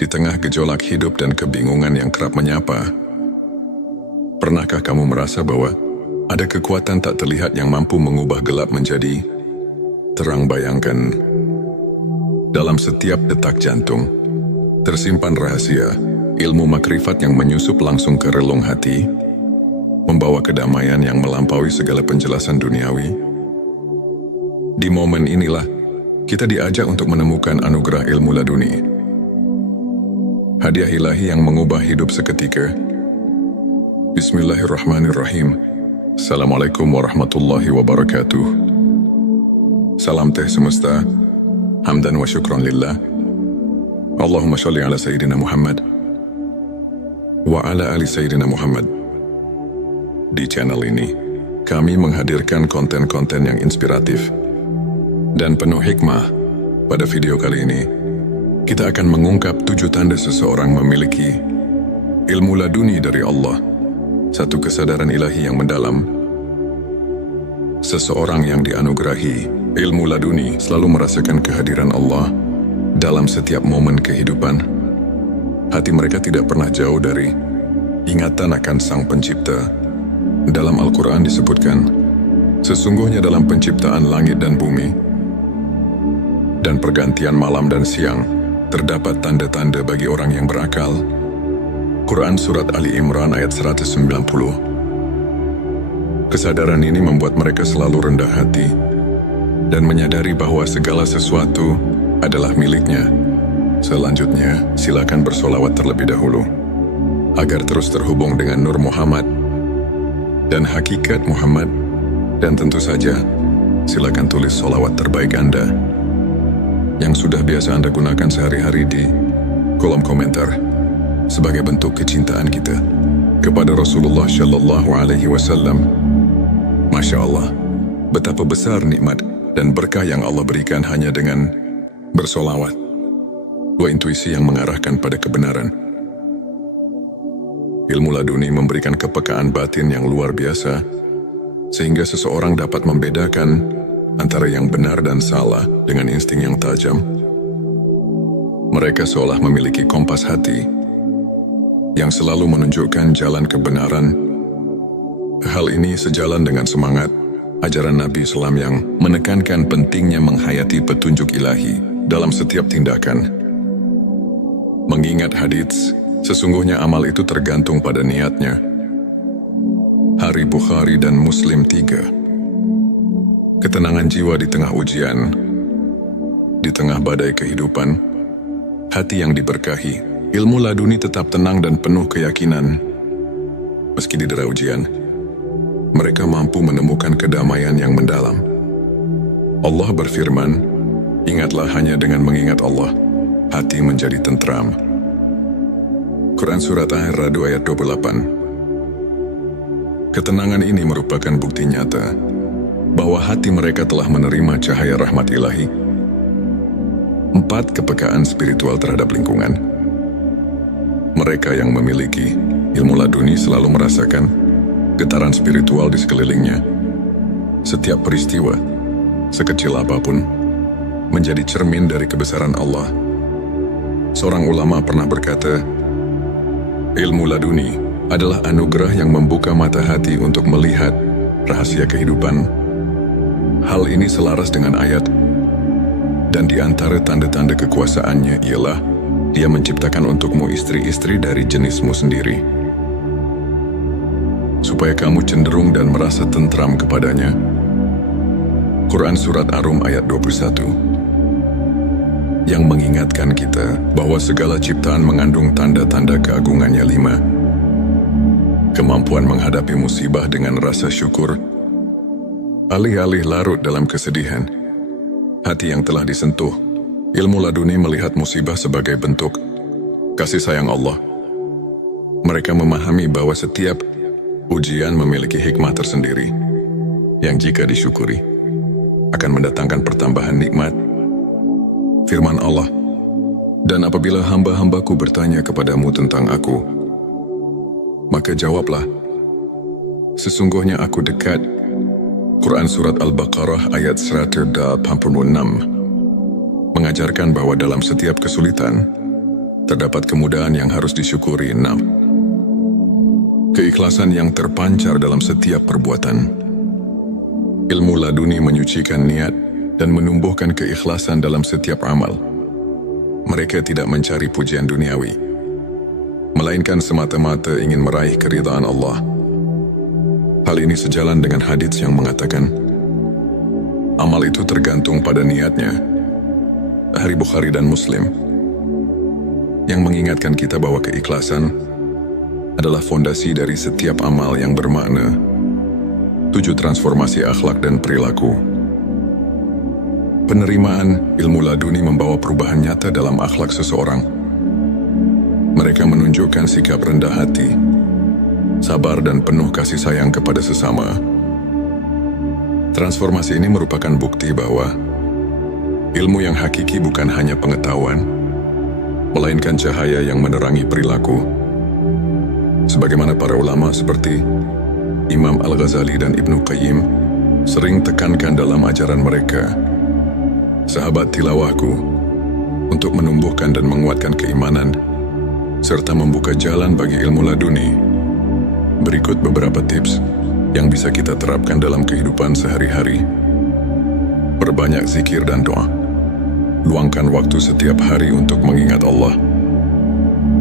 Di tengah gejolak hidup dan kebingungan yang kerap menyapa, pernahkah kamu merasa bahwa ada kekuatan tak terlihat yang mampu mengubah gelap menjadi terang? Bayangkan, dalam setiap detak jantung tersimpan rahasia, ilmu makrifat yang menyusup langsung ke relung hati, membawa kedamaian yang melampaui segala penjelasan duniawi. Di momen inilah kita diajak untuk menemukan anugerah ilmu laduni, hadiah ilahi yang mengubah hidup seketika. Bismillahirrahmanirrahim. Assalamualaikum warahmatullahi wabarakatuh. Salam teh semesta, hamdan wa syukran lillah. Allahumma sholli ala Sayyidina Muhammad wa ala ali Sayyidina Muhammad. Di channel ini, kami menghadirkan konten-konten yang inspiratif dan penuh hikmah. Pada video kali ini, kita akan mengungkap 7 tanda seseorang memiliki ilmu laduni dari Allah, satu kesadaran ilahi yang mendalam. Seseorang yang dianugerahi ilmu laduni selalu merasakan kehadiran Allah dalam setiap momen kehidupan. Hati mereka tidak pernah jauh dari ingatan akan Sang Pencipta. Dalam Al-Quran disebutkan, sesungguhnya dalam penciptaan langit dan bumi dan pergantian malam dan siang, terdapat tanda-tanda bagi orang yang berakal. Quran Surat Ali Imran ayat 190. Kesadaran ini membuat mereka selalu rendah hati dan menyadari bahwa segala sesuatu adalah miliknya. Selanjutnya, silakan bersolawat terlebih dahulu, agar terus terhubung dengan Nur Muhammad dan hakikat Muhammad. Dan tentu saja, silakan tulis solawat terbaik Anda yang sudah biasa Anda gunakan sehari-hari di kolom komentar sebagai bentuk kecintaan kita kepada Rasulullah Shallallahu Alaihi Wasallam. Masya Allah, betapa besar nikmat dan berkah yang Allah berikan hanya dengan bersolawat. Dua intuisi yang mengarahkan pada kebenaran. Ilmu laduni memberikan kepekaan batin yang luar biasa, sehingga seseorang dapat membedakan antara yang benar dan salah dengan insting yang tajam. Mereka seolah memiliki kompas hati yang selalu menunjukkan jalan kebenaran. Hal ini sejalan dengan semangat ajaran Nabi Islam yang menekankan pentingnya menghayati petunjuk ilahi dalam setiap tindakan. Mengingat hadits, sesungguhnya amal itu tergantung pada niatnya. Hari Bukhari dan Muslim 3. Ketenangan jiwa di tengah ujian, di tengah badai kehidupan, hati yang diberkahi, ilmu laduni tetap tenang dan penuh keyakinan. Meski didera ujian, mereka mampu menemukan kedamaian yang mendalam. Allah berfirman, ingatlah hanya dengan mengingat Allah, hati menjadi tentram. Quran Surat Ar-Ra'd ayat 28. Ketenangan ini merupakan bukti nyata bahwa hati mereka telah menerima cahaya rahmat ilahi. 4. Kepekaan spiritual terhadap lingkungan. Mereka yang memiliki ilmu laduni selalu merasakan getaran spiritual di sekelilingnya. Setiap peristiwa, sekecil apapun, menjadi cermin dari kebesaran Allah. Seorang ulama pernah berkata, ilmu laduni adalah anugerah yang membuka mata hati untuk melihat rahasia kehidupan. Hal ini selaras dengan ayat, dan di antara tanda-tanda kekuasaannya ialah Dia menciptakan untukmu istri-istri dari jenismu sendiri, supaya kamu cenderung dan merasa tentram kepadanya. Quran Surat Ar-Rum ayat 21, yang mengingatkan kita bahwa segala ciptaan mengandung tanda-tanda keagungannya. 5. Kemampuan menghadapi musibah dengan rasa syukur. Alih-alih larut dalam kesedihan, hati yang telah disentuh ilmu laduni melihat musibah sebagai bentuk kasih sayang Allah. Mereka memahami bahwa setiap ujian memiliki hikmah tersendiri yang jika disyukuri akan mendatangkan pertambahan nikmat. Firman Allah, dan apabila hamba-hambaku bertanya kepadamu tentang aku, maka jawablah, sesungguhnya aku dekat. Quran Surat Al-Baqarah ayat 186 mengajarkan bahwa dalam setiap kesulitan, Terdapat kemudahan yang harus disyukuri. 6. Keikhlasan yang terpancar dalam setiap perbuatan. Ilmu laduni menyucikan niat dan menumbuhkan keikhlasan dalam setiap amal. Mereka tidak mencari pujian duniawi, melainkan semata-mata ingin meraih keridhaan Allah. Hal ini sejalan dengan hadits yang mengatakan, amal itu tergantung pada niatnya. Dari Bukhari dan Muslim, yang mengingatkan kita bahwa keikhlasan adalah fondasi dari setiap amal yang bermakna. 7. Transformasi akhlak dan perilaku. Penerimaan ilmu laduni membawa perubahan nyata dalam akhlak seseorang. Mereka menunjukkan sikap rendah hati, sabar dan penuh kasih sayang kepada sesama. Transformasi ini merupakan bukti bahwa ilmu yang hakiki bukan hanya pengetahuan, melainkan cahaya yang menerangi perilaku. Sebagaimana para ulama seperti Imam Al-Ghazali dan Ibnu Qayyim sering tekankan dalam ajaran mereka, sahabat tilawahku, untuk menumbuhkan dan menguatkan keimanan, serta membuka jalan bagi ilmu laduni. Berikut beberapa tips yang bisa kita terapkan dalam kehidupan sehari-hari. Perbanyak zikir dan doa. Luangkan waktu setiap hari untuk mengingat Allah.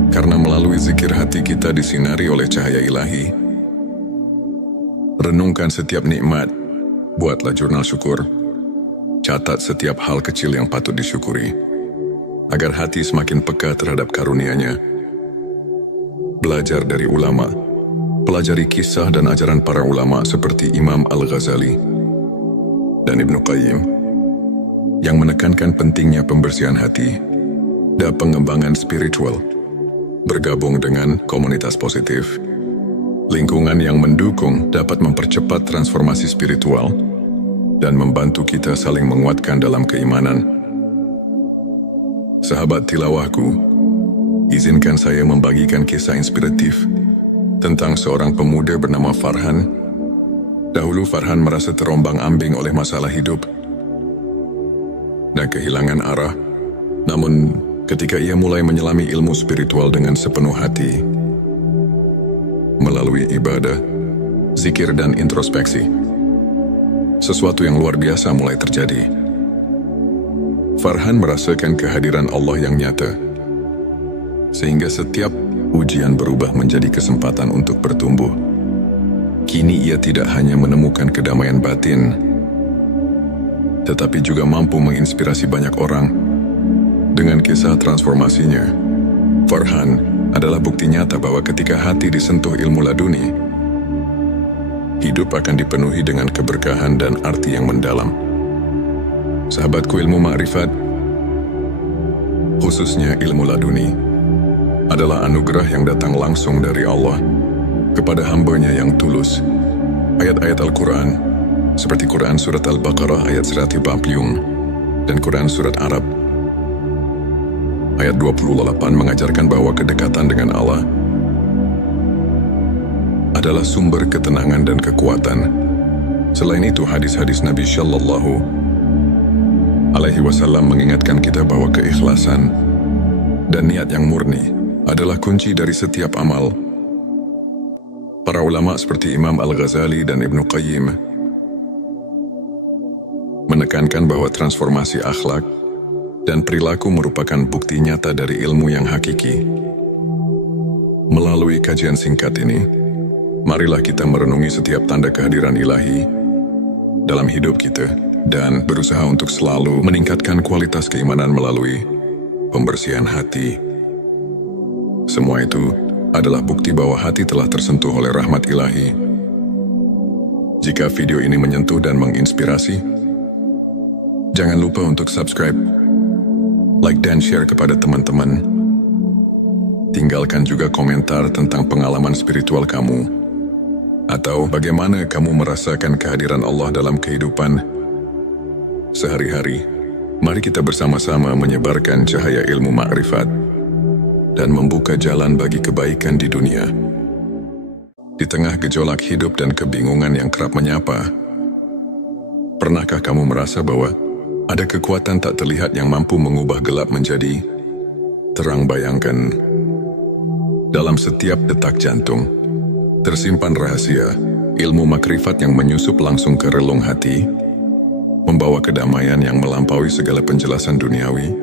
Karena melalui zikir hati kita disinari oleh cahaya ilahi. Renungkan setiap nikmat, buatlah jurnal syukur. Catat setiap hal kecil yang patut disyukuri, agar hati semakin peka terhadap karunia-Nya. Belajar dari ulama. Pelajari kisah dan ajaran para ulama seperti Imam Al-Ghazali dan Ibnu Qayyim, yang menekankan pentingnya pembersihan hati dan pengembangan spiritual. Bergabung dengan komunitas positif, lingkungan yang mendukung dapat mempercepat transformasi spiritual dan membantu kita saling menguatkan dalam keimanan. Sahabat tilawahku, izinkan saya membagikan kisah inspiratif tentang seorang pemuda bernama Farhan. Dahulu Farhan merasa terombang-ambing oleh masalah hidup dan kehilangan arah. Namun, ketika ia mulai menyelami ilmu spiritual dengan sepenuh hati, melalui ibadah, zikir dan introspeksi, sesuatu yang luar biasa mulai terjadi. Farhan merasakan kehadiran Allah yang nyata, sehingga setiap ujian berubah menjadi kesempatan untuk bertumbuh. Kini ia tidak hanya menemukan kedamaian batin, tetapi juga mampu menginspirasi banyak orang dengan kisah transformasinya. Farhan adalah bukti nyata bahwa ketika hati disentuh ilmu laduni, hidup akan dipenuhi dengan keberkahan dan arti yang mendalam. Sahabatku, ilmu ma'rifat, khususnya ilmu laduni, adalah anugerah yang datang langsung dari Allah kepada hamba-Nya yang tulus. Ayat-ayat Al-Quran, seperti Quran Surat Al-Baqarah ayat 140 dan Quran Surat Arab ayat 28 mengajarkan bahwa kedekatan dengan Allah adalah sumber ketenangan dan kekuatan. Selain itu, hadis-hadis Nabi Shallallahu Alaihi Wasallam mengingatkan kita bahwa keikhlasan dan niat yang murni adalah kunci dari setiap amal. Para ulama seperti Imam Al-Ghazali dan Ibnu Qayyim menekankan bahwa transformasi akhlak dan perilaku merupakan bukti nyata dari ilmu yang hakiki. Melalui kajian singkat ini, marilah kita merenungi setiap tanda kehadiran ilahi dalam hidup kita dan berusaha untuk selalu meningkatkan kualitas keimanan melalui pembersihan hati. Semua itu adalah bukti bahwa hati telah tersentuh oleh rahmat ilahi. Jika video ini menyentuh dan menginspirasi, jangan lupa untuk subscribe, like dan share kepada teman-teman. Tinggalkan juga komentar tentang pengalaman spiritual kamu, atau bagaimana kamu merasakan kehadiran Allah dalam kehidupan sehari-hari. Mari kita bersama-sama menyebarkan cahaya ilmu ma'rifat dan membuka jalan bagi kebaikan di dunia. Di tengah gejolak hidup dan kebingungan yang kerap menyapa, pernahkah kamu merasa bahwa ada kekuatan tak terlihat yang mampu mengubah gelap menjadi Terang bayangkan, dalam setiap detak jantung, tersimpan rahasia, ilmu makrifat yang menyusup langsung ke relung hati, membawa kedamaian yang melampaui segala penjelasan duniawi.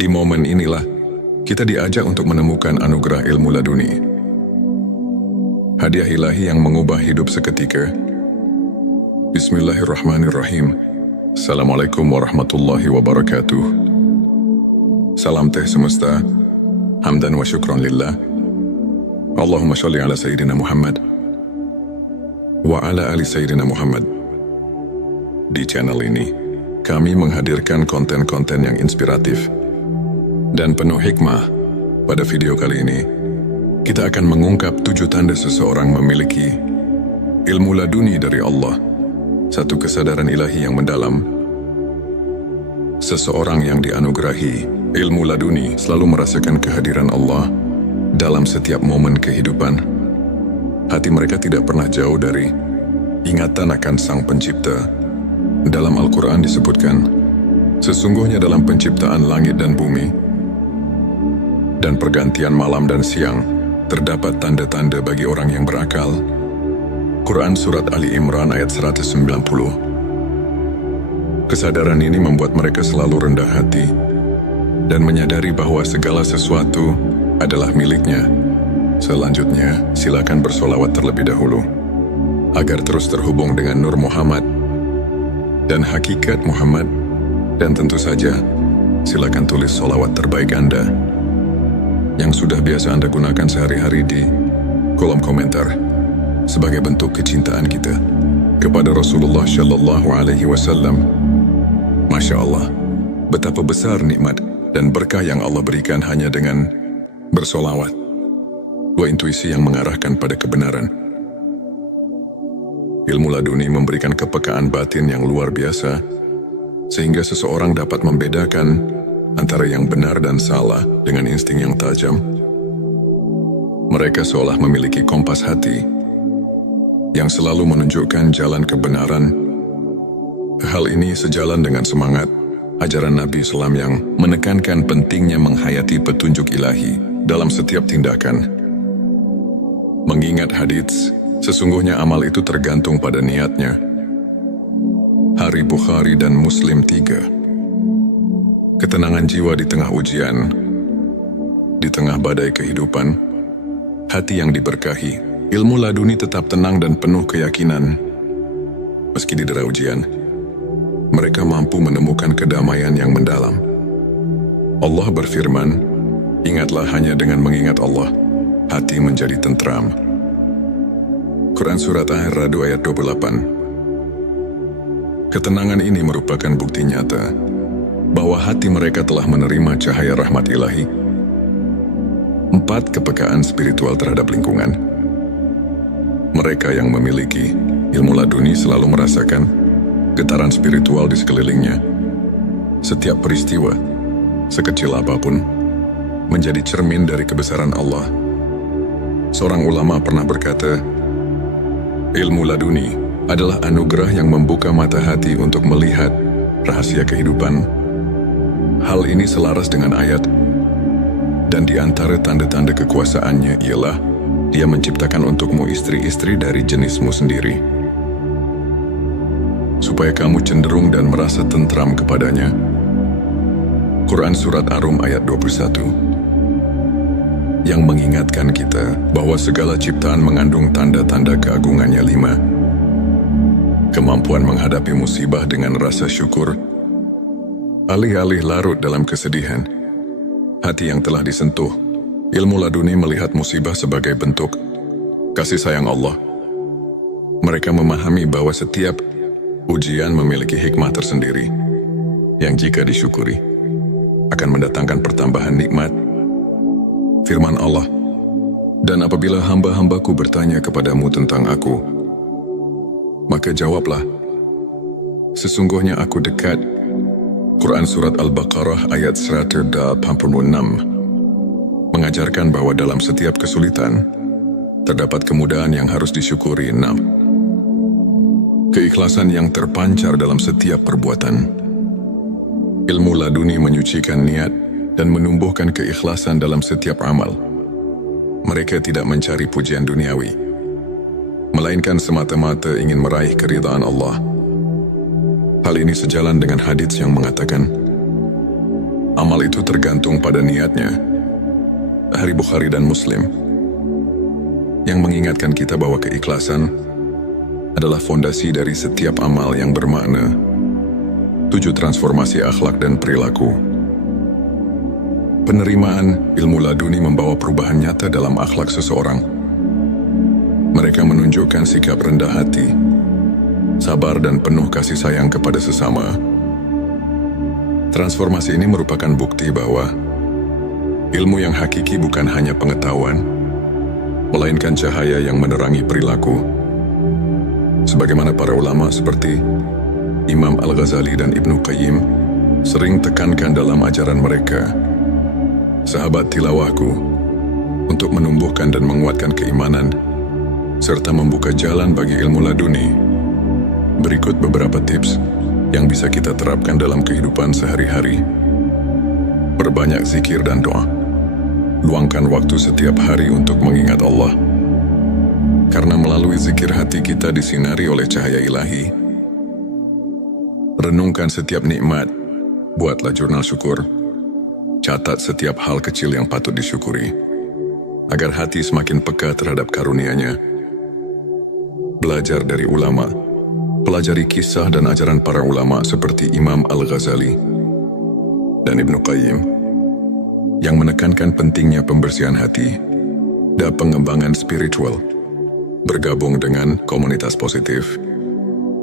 Di momen inilah, kita diajak untuk menemukan anugerah ilmu laduni. Hadiah ilahi yang mengubah hidup seketika. Bismillahirrahmanirrahim. Assalamualaikum warahmatullahi wabarakatuh. Salam teh semesta, hamdan wa syukran lillah. Allahumma sholli ala Sayyidina Muhammad wa ala ali Sayyidina Muhammad. Di channel ini, kami menghadirkan konten-konten yang inspiratif dan penuh hikmah. Pada video kali ini, kita akan mengungkap 7 tanda seseorang memiliki ilmu laduni dari Allah, satu kesadaran ilahi yang mendalam. Seseorang yang dianugerahi ilmu laduni selalu merasakan kehadiran Allah dalam setiap momen kehidupan. Hati mereka tidak pernah jauh dari ingatan akan Sang Pencipta. Dalam Al-Quran disebutkan, sesungguhnya dalam penciptaan langit dan bumi dan pergantian malam dan siang, terdapat tanda-tanda bagi orang yang berakal. Quran Surat Ali Imran ayat 190. Kesadaran ini membuat mereka selalu rendah hati dan menyadari bahwa segala sesuatu adalah miliknya. Selanjutnya, silakan bersolawat terlebih dahulu, agar terus terhubung dengan Nur Muhammad dan hakikat Muhammad. Dan tentu saja, silakan tulis solawat terbaik Anda yang sudah biasa Anda gunakan sehari-hari di kolom komentar sebagai bentuk kecintaan kita kepada Rasulullah Shallallahu Alaihi Wasallam. Masya Allah, betapa besar nikmat dan berkah yang Allah berikan hanya dengan bersolawat. Dua intuisi yang mengarahkan pada kebenaran. Ilmu laduni memberikan kepekaan batin yang luar biasa, sehingga seseorang dapat membedakan antara yang benar dan salah dengan insting yang tajam. Mereka seolah memiliki kompas hati yang selalu menunjukkan jalan kebenaran. Hal ini sejalan dengan semangat ajaran Nabi Islam yang menekankan pentingnya menghayati petunjuk ilahi dalam setiap tindakan. Mengingat hadits, sesungguhnya amal itu tergantung pada niatnya. Hari Bukhari dan Muslim 3. Ketenangan jiwa di tengah ujian, di tengah badai kehidupan, hati yang diberkahi, ilmu laduni tetap tenang dan penuh keyakinan. Meski didera ujian, mereka mampu menemukan kedamaian yang mendalam. Allah berfirman, ingatlah hanya dengan mengingat Allah, hati menjadi tentram. Quran Surat Ar-Ra'd ayat 28. Ketenangan ini merupakan bukti nyata bahwa hati mereka telah menerima cahaya rahmat ilahi. 4. Kepekaan spiritual terhadap lingkungan. Mereka yang memiliki ilmu laduni selalu merasakan getaran spiritual di sekelilingnya. Setiap peristiwa, sekecil apapun, menjadi cermin dari kebesaran Allah. Seorang ulama pernah berkata, ilmu laduni adalah anugerah yang membuka mata hati untuk melihat rahasia kehidupan. Hal ini selaras dengan ayat, dan di antara tanda-tanda kekuasaannya ialah Dia menciptakan untukmu istri-istri dari jenismu sendiri, supaya kamu cenderung dan merasa tentram kepadanya. Quran Surat Ar-Rum ayat 21, yang mengingatkan kita bahwa segala ciptaan mengandung tanda-tanda keagungannya. 5. Kemampuan menghadapi musibah dengan rasa syukur. Alih-alih larut dalam kesedihan, hati yang telah disentuh ilmu laduni melihat musibah sebagai bentuk kasih sayang Allah. Mereka memahami bahwa setiap ujian memiliki hikmah tersendiri yang jika disyukuri akan mendatangkan pertambahan nikmat. Firman Allah, dan apabila hamba-hambaku bertanya kepadamu tentang aku, maka jawablah, sesungguhnya aku dekat. Quran Surat Al-Baqarah ayat 186 mengajarkan bahwa dalam setiap kesulitan terdapat kemudahan yang harus disyukuri. 6. Keikhlasan yang terpancar dalam setiap perbuatan. Ilmu laduni menyucikan niat dan menumbuhkan keikhlasan dalam setiap amal. Mereka tidak mencari pujian duniawi, melainkan semata-mata ingin meraih keridhaan Allah. Hal ini sejalan dengan hadits yang mengatakan, amal itu tergantung pada niatnya. Hadits Bukhari dan Muslim, yang mengingatkan kita bahwa keikhlasan adalah fondasi dari setiap amal yang bermakna. 7. Transformasi akhlak dan perilaku. Penerimaan ilmu laduni membawa perubahan nyata dalam akhlak seseorang. Mereka menunjukkan sikap rendah hati, sabar dan penuh kasih sayang kepada sesama. Transformasi ini merupakan bukti bahwa ilmu yang hakiki bukan hanya pengetahuan, melainkan cahaya yang menerangi perilaku. Sebagaimana para ulama seperti Imam Al-Ghazali dan Ibnu Qayyim sering tekankan dalam ajaran mereka, sahabat tilawahku, untuk menumbuhkan dan menguatkan keimanan, serta membuka jalan bagi ilmu laduni. Berikut beberapa tips yang bisa kita terapkan dalam kehidupan sehari-hari. Perbanyak zikir dan doa. Luangkan waktu setiap hari untuk mengingat Allah. Karena melalui zikir hati kita disinari oleh cahaya ilahi. Renungkan setiap nikmat. Buatlah jurnal syukur. Catat setiap hal kecil yang patut disyukuri, agar hati semakin peka terhadap karunia-Nya. Belajar dari ulama. Pelajari kisah dan ajaran para ulama seperti Imam Al-Ghazali dan Ibnu Qayyim, yang menekankan pentingnya pembersihan hati dan pengembangan spiritual. Bergabung dengan komunitas positif,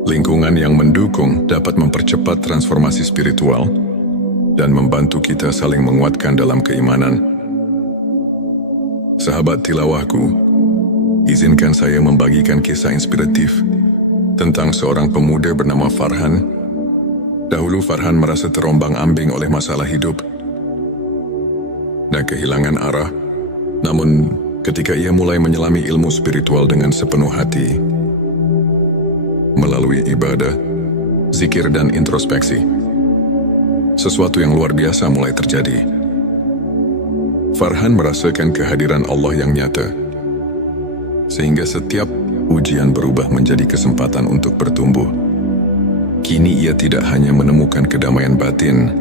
lingkungan yang mendukung dapat mempercepat transformasi spiritual dan membantu kita saling menguatkan dalam keimanan. Sahabat tilawahku, izinkan saya membagikan kisah inspiratif tentang seorang pemuda bernama Farhan. Dahulu Farhan merasa terombang-ambing oleh masalah hidup dan kehilangan arah. Namun, ketika ia mulai menyelami ilmu spiritual dengan sepenuh hati, melalui ibadah, zikir dan introspeksi, sesuatu yang luar biasa mulai terjadi. Farhan merasakan kehadiran Allah yang nyata, sehingga setiap ujian berubah menjadi kesempatan untuk bertumbuh. Kini ia tidak hanya menemukan kedamaian batin,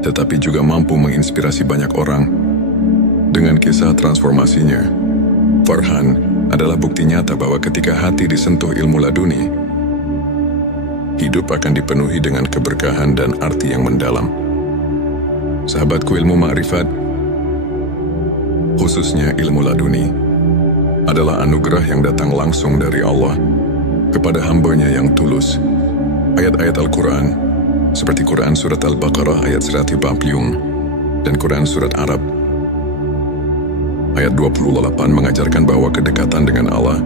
tetapi juga mampu menginspirasi banyak orang dengan kisah transformasinya. Farhan adalah bukti nyata bahwa ketika hati disentuh ilmu laduni, hidup akan dipenuhi dengan keberkahan dan arti yang mendalam. Sahabatku, ilmu ma'rifat, khususnya ilmu laduni, adalah anugerah yang datang langsung dari Allah kepada hamba-Nya yang tulus. Ayat-ayat Al-Quran, seperti Quran Surat Al-Baqarah ayat 140 dan Quran Surat Arab ayat 28 mengajarkan bahwa kedekatan dengan Allah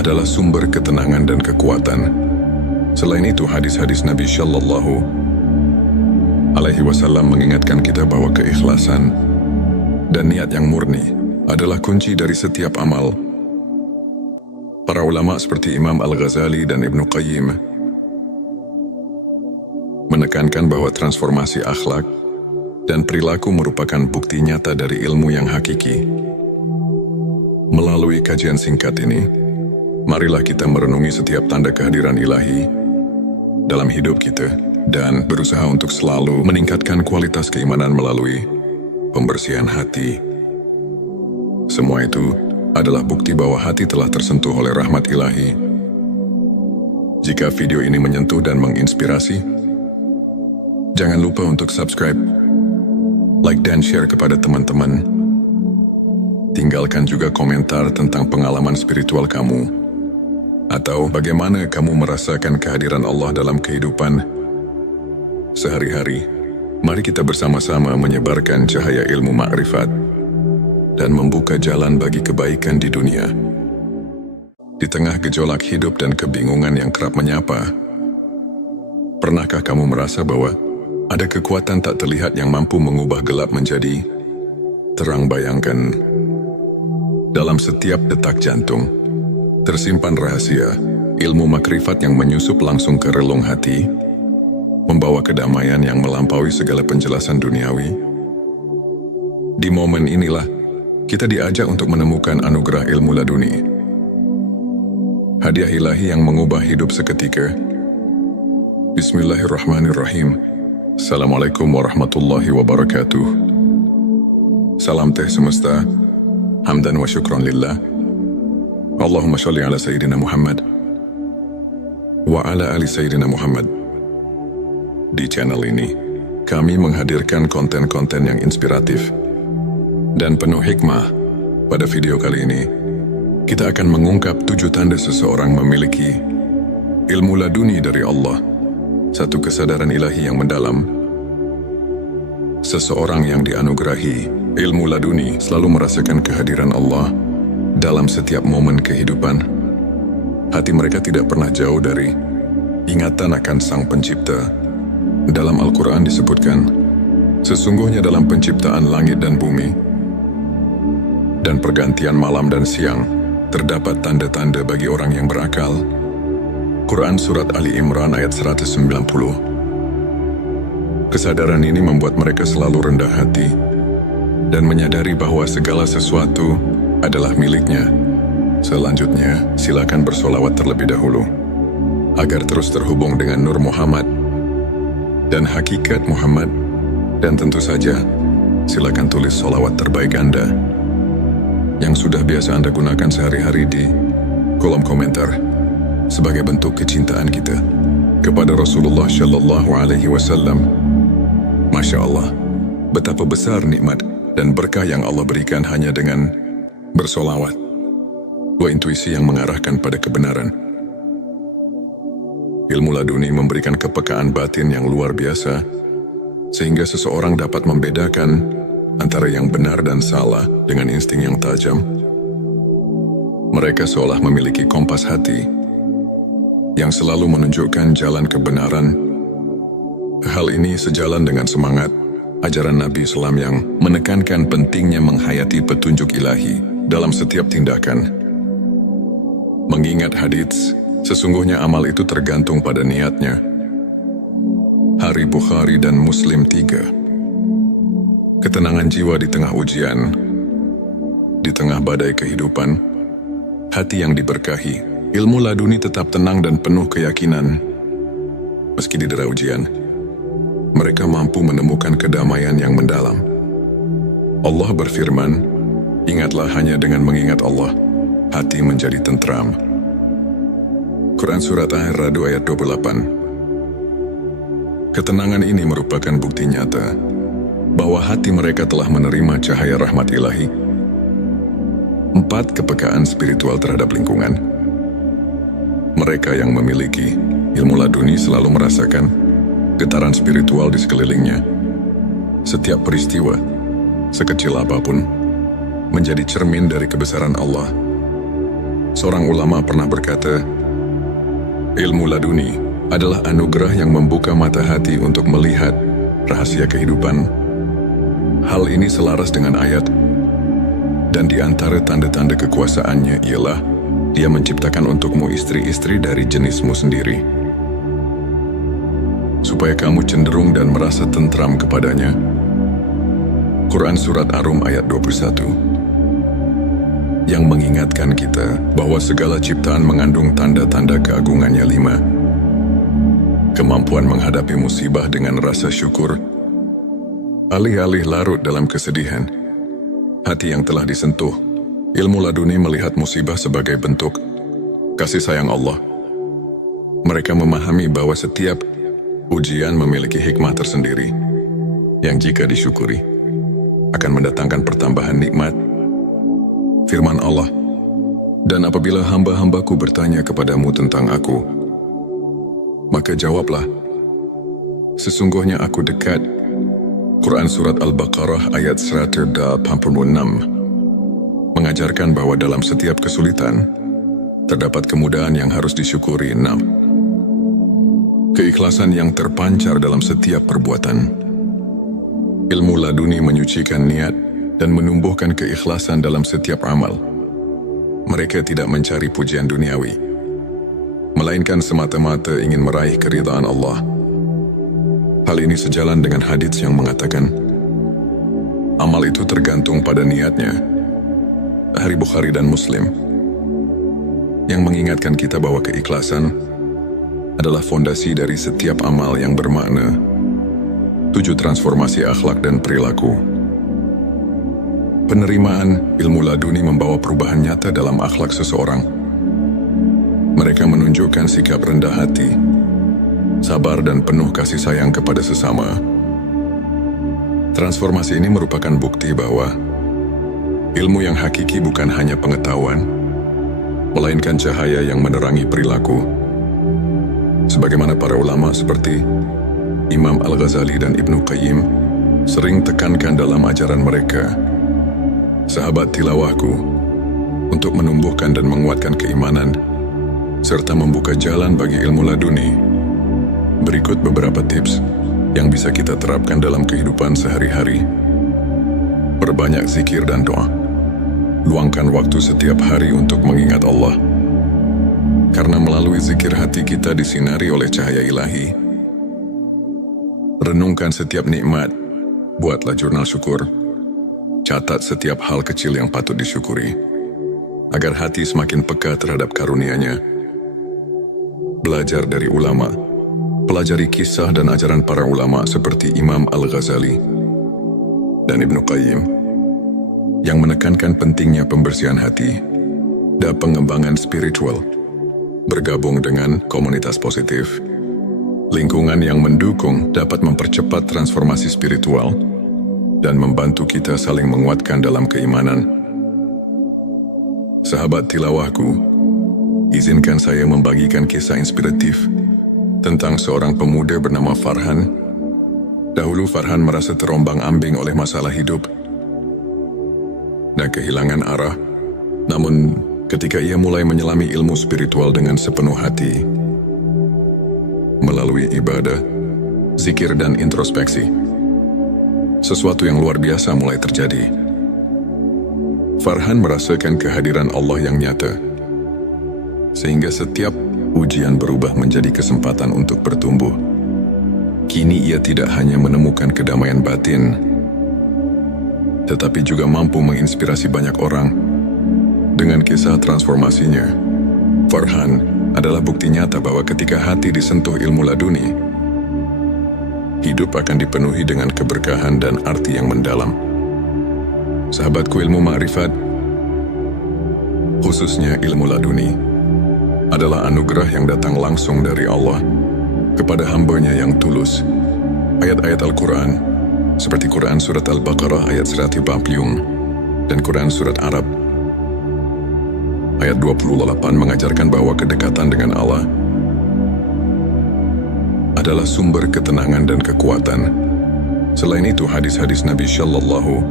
adalah sumber ketenangan dan kekuatan. Selain itu, hadis-hadis Nabi Shallallahu Alaihi Wasallam mengingatkan kita bahwa keikhlasan dan niat yang murni adalah kunci dari setiap amal. Para ulama seperti Imam Al-Ghazali dan Ibnu Qayyim menekankan bahwa transformasi akhlak dan perilaku merupakan bukti nyata dari ilmu yang hakiki. Melalui kajian singkat ini, marilah kita merenungi setiap tanda kehadiran ilahi dalam hidup kita dan berusaha untuk selalu meningkatkan kualitas keimanan melalui pembersihan hati. Semua itu adalah bukti bahwa hati telah tersentuh oleh rahmat ilahi. Jika video ini menyentuh dan menginspirasi, jangan lupa untuk subscribe, like dan share kepada teman-teman. Tinggalkan juga komentar tentang pengalaman spiritual kamu, atau bagaimana kamu merasakan kehadiran Allah dalam kehidupan sehari-hari. Mari kita bersama-sama menyebarkan cahaya ilmu ma'rifat dan membuka jalan bagi kebaikan di dunia. Di tengah gejolak hidup dan kebingungan yang kerap menyapa, pernahkah kamu merasa bahwa ada kekuatan tak terlihat yang mampu mengubah gelap menjadi terang? Bayangkan, dalam setiap detak jantung tersimpan rahasia ilmu makrifat yang menyusup langsung ke relung hati membawa kedamaian yang melampaui segala penjelasan duniawi. Di momen inilah, kita diajak untuk menemukan anugerah ilmu laduni. Hadiah ilahi yang mengubah hidup seketika. Bismillahirrahmanirrahim. Assalamualaikum warahmatullahi wabarakatuh. Salam teh semesta. Hamdan wa syukran lillah. Allahumma sholli ala Sayyidina Muhammad wa ala ali Sayyidina Muhammad. Di channel ini, kami menghadirkan konten-konten yang inspiratif dan penuh hikmah. Pada video kali ini, kita akan mengungkap 7 tanda seseorang memiliki ilmu laduni dari Allah, satu kesadaran ilahi yang mendalam. Seseorang yang dianugerahi ilmu laduni selalu merasakan kehadiran Allah dalam setiap momen kehidupan. Hati mereka tidak pernah jauh dari ingatan akan Sang Pencipta. Dalam Al-Quran disebutkan, sesungguhnya dalam penciptaan langit dan bumi dan pergantian malam dan siang, terdapat tanda-tanda bagi orang yang berakal. Quran Surat Ali Imran ayat 190. Kesadaran ini membuat mereka selalu rendah hati dan menyadari bahwa segala sesuatu adalah miliknya. Selanjutnya, silakan bersolawat terlebih dahulu, agar terus terhubung dengan Nur Muhammad dan hakikat Muhammad. Dan tentu saja, silakan tulis solawat terbaik Anda yang sudah biasa Anda gunakan sehari-hari di kolom komentar sebagai bentuk kecintaan kita kepada Rasulullah Shallallahu Alaihi Wasallam. Masya Allah, betapa besar nikmat dan berkah yang Allah berikan hanya dengan bersolawat. Dua intuisi yang mengarahkan pada kebenaran. Ilmu laduni memberikan kepekaan batin yang luar biasa, sehingga seseorang dapat membedakan antara yang benar dan salah dengan insting yang tajam. Mereka seolah memiliki kompas hati yang selalu menunjukkan jalan kebenaran. Hal ini sejalan dengan semangat ajaran Nabi Islam yang menekankan pentingnya menghayati petunjuk ilahi dalam setiap tindakan. Mengingat hadits, sesungguhnya amal itu tergantung pada niatnya. Hari Bukhari dan Muslim 3. Ketenangan jiwa di tengah ujian, di tengah badai kehidupan, hati yang diberkahi, ilmu laduni tetap tenang dan penuh keyakinan. Meski didera ujian, mereka mampu menemukan kedamaian yang mendalam. Allah berfirman, ingatlah hanya dengan mengingat Allah, hati menjadi tentram. Quran Surat Ar-Ra'd ayat 28. Ketenangan ini merupakan bukti nyata bahwa hati mereka telah menerima cahaya rahmat ilahi. 4. Kepekaan spiritual terhadap lingkungan. Mereka yang memiliki ilmu laduni selalu merasakan getaran spiritual di sekelilingnya. Setiap peristiwa, sekecil apapun, menjadi cermin dari kebesaran Allah. Seorang ulama pernah berkata, ilmu laduni adalah anugerah yang membuka mata hati untuk melihat rahasia kehidupan. Hal ini selaras dengan ayat, dan di antara tanda-tanda kekuasaannya ialah Dia menciptakan untukmu istri-istri dari jenismu sendiri, supaya kamu cenderung dan merasa tentram kepadanya. Quran Surat Ar-Rum ayat 21. Yang mengingatkan kita bahwa segala ciptaan mengandung tanda-tanda keagungannya. 5. Kemampuan menghadapi musibah dengan rasa syukur. Alih-alih larut dalam kesedihan, hati yang telah disentuh, ilmu laduni melihat musibah sebagai bentuk kasih sayang Allah. Mereka memahami bahwa setiap ujian memiliki hikmah tersendiri, yang jika disyukuri, akan mendatangkan pertambahan nikmat. Firman Allah, dan apabila hamba-hambaku bertanya kepadamu tentang aku, maka jawablah, sesungguhnya aku dekat. Quran Surat Al-Baqarah ayat 186 mengajarkan bahwa dalam setiap kesulitan, terdapat kemudahan yang harus disyukuri. 6. Keikhlasan yang terpancar dalam setiap perbuatan. Ilmu laduni menyucikan niat dan menumbuhkan keikhlasan dalam setiap amal. Mereka tidak mencari pujian duniawi, melainkan semata-mata ingin meraih keridhaan Allah. Hal ini sejalan dengan hadits yang mengatakan, amal itu tergantung pada niatnya. Dari Bukhari dan Muslim, yang mengingatkan kita bahwa keikhlasan adalah fondasi dari setiap amal yang bermakna. 7 transformasi akhlak dan perilaku. Penerimaan ilmu laduni membawa perubahan nyata dalam akhlak seseorang. Mereka menunjukkan sikap rendah hati, sabar dan penuh kasih sayang kepada sesama. Transformasi ini merupakan bukti bahwa ilmu yang hakiki bukan hanya pengetahuan, melainkan cahaya yang menerangi perilaku. Sebagaimana para ulama seperti Imam Al-Ghazali dan Ibnu Qayyim sering tekankan dalam ajaran mereka, sahabat tilawahku, untuk menumbuhkan dan menguatkan keimanan, serta membuka jalan bagi ilmu laduni. Berikut beberapa tips yang bisa kita terapkan dalam kehidupan sehari-hari. Perbanyak zikir dan doa. Luangkan waktu setiap hari untuk mengingat Allah. Karena melalui zikir hati kita disinari oleh cahaya ilahi. Renungkan setiap nikmat. Buatlah jurnal syukur. Catat setiap hal kecil yang patut disyukuri, agar hati semakin peka terhadap karunia-Nya. Belajar dari ulama. Pelajari kisah dan ajaran para ulama seperti Imam Al-Ghazali dan Ibnu Qayyim, yang menekankan pentingnya pembersihan hati dan pengembangan spiritual. Bergabung dengan komunitas positif, lingkungan yang mendukung dapat mempercepat transformasi spiritual dan membantu kita saling menguatkan dalam keimanan. Sahabat tilawahku, izinkan saya membagikan kisah inspiratif tentang seorang pemuda bernama Farhan. Dahulu Farhan merasa terombang-ambing oleh masalah hidup dan kehilangan arah. Namun, ketika ia mulai menyelami ilmu spiritual dengan sepenuh hati, melalui ibadah, zikir dan introspeksi, sesuatu yang luar biasa mulai terjadi. Farhan merasakan kehadiran Allah yang nyata, sehingga setiap ujian berubah menjadi kesempatan untuk bertumbuh. Kini ia tidak hanya menemukan kedamaian batin, tetapi juga mampu menginspirasi banyak orang dengan kisah transformasinya. Farhan adalah bukti nyata bahwa ketika hati disentuh ilmu laduni, hidup akan dipenuhi dengan keberkahan dan arti yang mendalam. Sahabatku, ilmu ma'rifat, khususnya ilmu laduni, adalah anugerah yang datang langsung dari Allah kepada hamba-Nya yang tulus. Ayat-ayat Al-Quran, seperti Quran Surat Al-Baqarah ayat 140 dan Quran Surat Arab ayat 28 mengajarkan bahwa kedekatan dengan Allah adalah sumber ketenangan dan kekuatan. Selain itu, hadis-hadis Nabi Shallallahu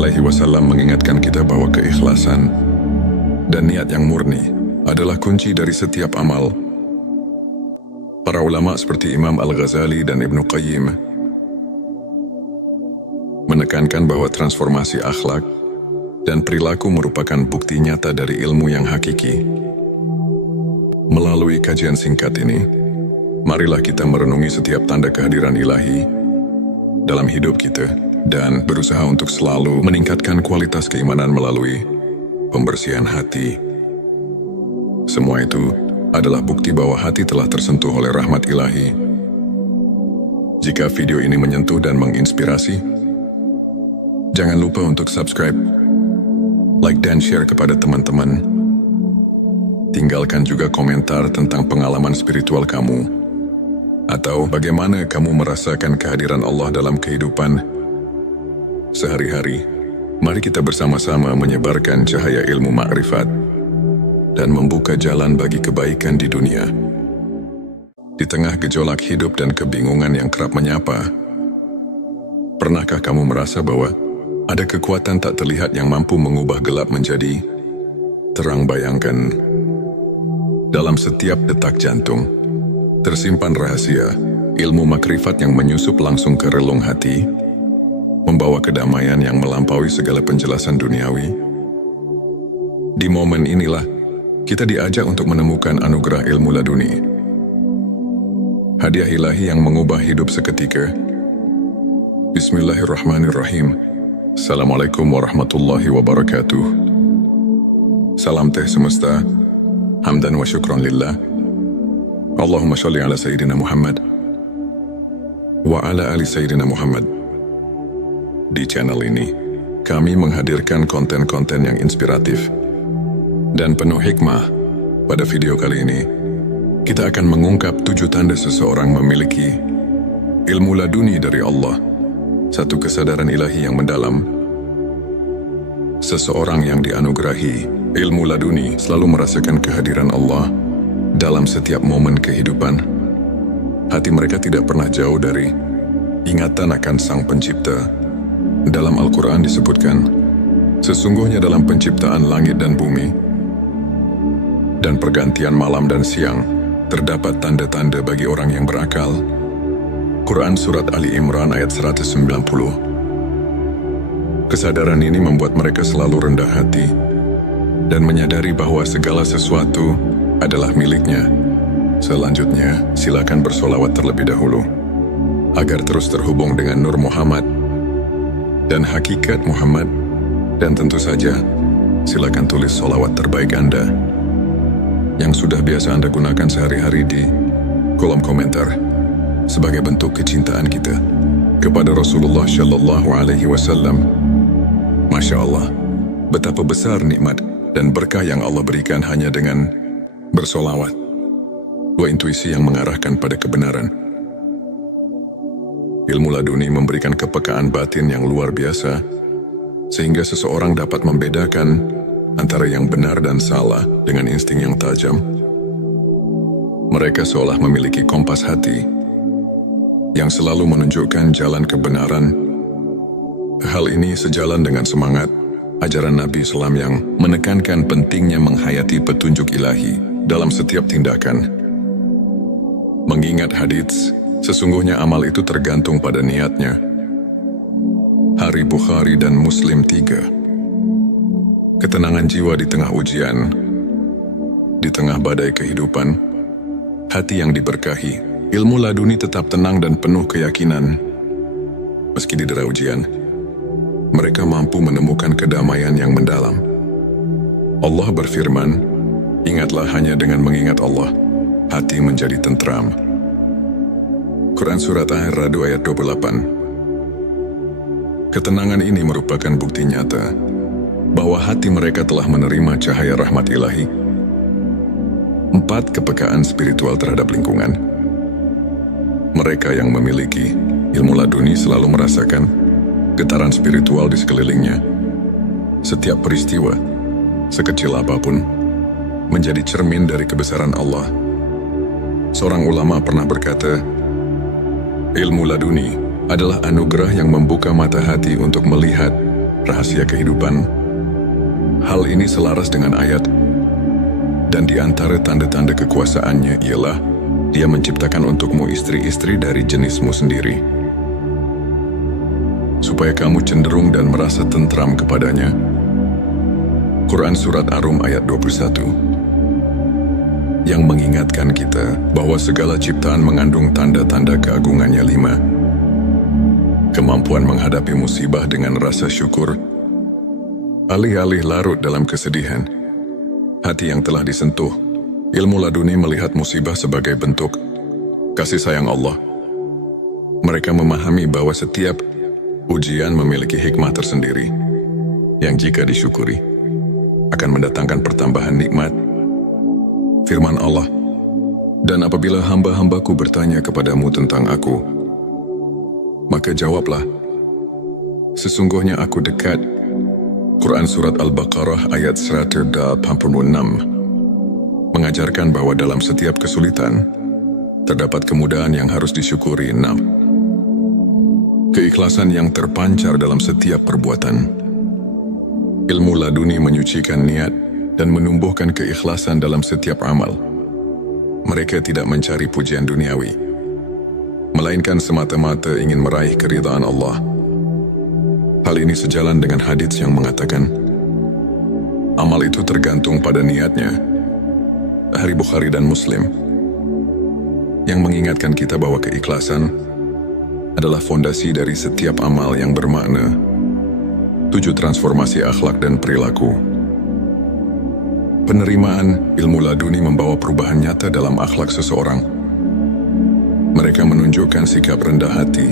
Alaihi Wasallam mengingatkan kita bahwa keikhlasan dan niat yang murni adalah kunci dari setiap amal. Para ulama seperti Imam Al-Ghazali dan Ibnu Qayyim menekankan bahwa transformasi akhlak dan perilaku merupakan bukti nyata dari ilmu yang hakiki. Melalui kajian singkat ini, marilah kita merenungi setiap tanda kehadiran ilahi dalam hidup kita dan berusaha untuk selalu meningkatkan kualitas keimanan melalui pembersihan hati. Semua itu adalah bukti bahwa hati telah tersentuh oleh rahmat ilahi. Jika video ini menyentuh dan menginspirasi, jangan lupa untuk subscribe, like dan share kepada teman-teman. Tinggalkan juga komentar tentang pengalaman spiritual kamu, atau bagaimana kamu merasakan kehadiran Allah dalam kehidupan sehari-hari. Mari kita bersama-sama menyebarkan cahaya ilmu ma'rifat dan membuka jalan bagi kebaikan di dunia. Di tengah gejolak hidup dan kebingungan yang kerap menyapa, pernahkah kamu merasa bahwa ada kekuatan tak terlihat yang mampu mengubah gelap menjadi terang? Bayangkan, dalam setiap detak jantung tersimpan rahasia ilmu makrifat yang menyusup langsung ke relung hati, membawa kedamaian yang melampaui segala penjelasan duniawi. Di momen inilah kita diajak untuk menemukan anugerah ilmu laduni. Hadiah ilahi yang mengubah hidup seketika. Bismillahirrahmanirrahim. Assalamualaikum warahmatullahi wabarakatuh. Salam teh semesta. Hamdan wa syukran lillah. Allahumma sholli ala Sayyidina Muhammad wa ala ali Sayyidina Muhammad. Di channel ini, kami menghadirkan konten-konten yang inspiratif dan penuh hikmah. Pada video kali ini, kita akan mengungkap 7 tanda seseorang memiliki ilmu laduni dari Allah, satu kesadaran ilahi yang mendalam. Seseorang yang dianugerahi ilmu laduni selalu merasakan kehadiran Allah dalam setiap momen kehidupan. Hati mereka tidak pernah jauh dari ingatan akan Sang Pencipta. Dalam Al-Quran disebutkan, sesungguhnya dalam penciptaan langit dan bumi dan pergantian malam dan siang, terdapat tanda-tanda bagi orang yang berakal. Quran Surat Ali Imran ayat 190. Kesadaran ini membuat mereka selalu rendah hati dan menyadari bahwa segala sesuatu adalah miliknya. Selanjutnya, silakan bersolawat terlebih dahulu agar terus terhubung dengan Nur Muhammad dan hakikat Muhammad. Dan tentu saja, silakan tulis solawat terbaik Anda yang sudah biasa Anda gunakan sehari-hari di kolom komentar sebagai bentuk kecintaan kita kepada Rasulullah Shallallahu Alaihi Wasallam. Masya Allah, betapa besar nikmat dan berkah yang Allah berikan hanya dengan bersolawat. Dua intuisi yang mengarahkan pada kebenaran. Ilmu laduni memberikan kepekaan batin yang luar biasa, sehingga seseorang dapat membedakan antara yang benar dan salah dengan insting yang tajam. Mereka seolah memiliki kompas hati yang selalu menunjukkan jalan kebenaran. Hal ini sejalan dengan semangat ajaran Nabi Islam yang menekankan pentingnya menghayati petunjuk ilahi dalam setiap tindakan. Mengingat hadits, sesungguhnya amal itu tergantung pada niatnya. Hari Bukhari dan Muslim 3. Ketenangan jiwa di tengah ujian, di tengah badai kehidupan, hati yang diberkahi, ilmu laduni tetap tenang dan penuh keyakinan. Meski didera ujian, mereka mampu menemukan kedamaian yang mendalam. Allah berfirman, ingatlah hanya dengan mengingat Allah, hati menjadi tentram. Quran Surat Ar-Ra'd ayat 28. Ketenangan ini merupakan bukti nyata bahwa hati mereka telah menerima cahaya rahmat ilahi. 4. Kepekaan spiritual terhadap lingkungan. Mereka yang memiliki ilmu laduni selalu merasakan getaran spiritual di sekelilingnya. Setiap peristiwa, sekecil apapun, menjadi cermin dari kebesaran Allah. Seorang ulama pernah berkata, ilmu laduni adalah anugerah yang membuka mata hati untuk melihat rahasia kehidupan. Hal ini selaras dengan ayat, dan di antara tanda-tanda kekuasaannya ialah Dia menciptakan untukmu istri-istri dari jenismu sendiri, supaya kamu cenderung dan merasa tentram kepadanya. Quran Surat Ar-Rum ayat 21. Yang mengingatkan kita bahwa segala ciptaan mengandung tanda-tanda keagungannya. 5. Kemampuan menghadapi musibah dengan rasa syukur. Alih-alih larut dalam kesedihan, hati yang telah disentuh, ilmu laduni melihat musibah sebagai bentuk kasih sayang Allah. Mereka memahami bahwa setiap ujian memiliki hikmah tersendiri, yang jika disyukuri, akan mendatangkan pertambahan nikmat. Firman Allah, dan apabila hamba-hambaku bertanya kepadamu tentang aku, maka jawablah, sesungguhnya aku dekat. Quran Surat Al-Baqarah ayat 186 mengajarkan bahwa dalam setiap kesulitan, terdapat kemudahan yang harus disyukuri. 6. Keikhlasan yang terpancar dalam setiap perbuatan. Ilmu laduni menyucikan niat dan menumbuhkan keikhlasan dalam setiap amal. Mereka tidak mencari pujian duniawi, melainkan semata-mata ingin meraih keridhaan Allah. Hal ini sejalan dengan hadits yang mengatakan, amal itu tergantung pada niatnya. Hari Bukhari dan Muslim. yang mengingatkan kita bahwa keikhlasan adalah fondasi dari setiap amal yang bermakna. 7. Transformasi akhlak dan perilaku. Penerimaan ilmu laduni membawa perubahan nyata dalam akhlak seseorang. Mereka menunjukkan sikap rendah hati,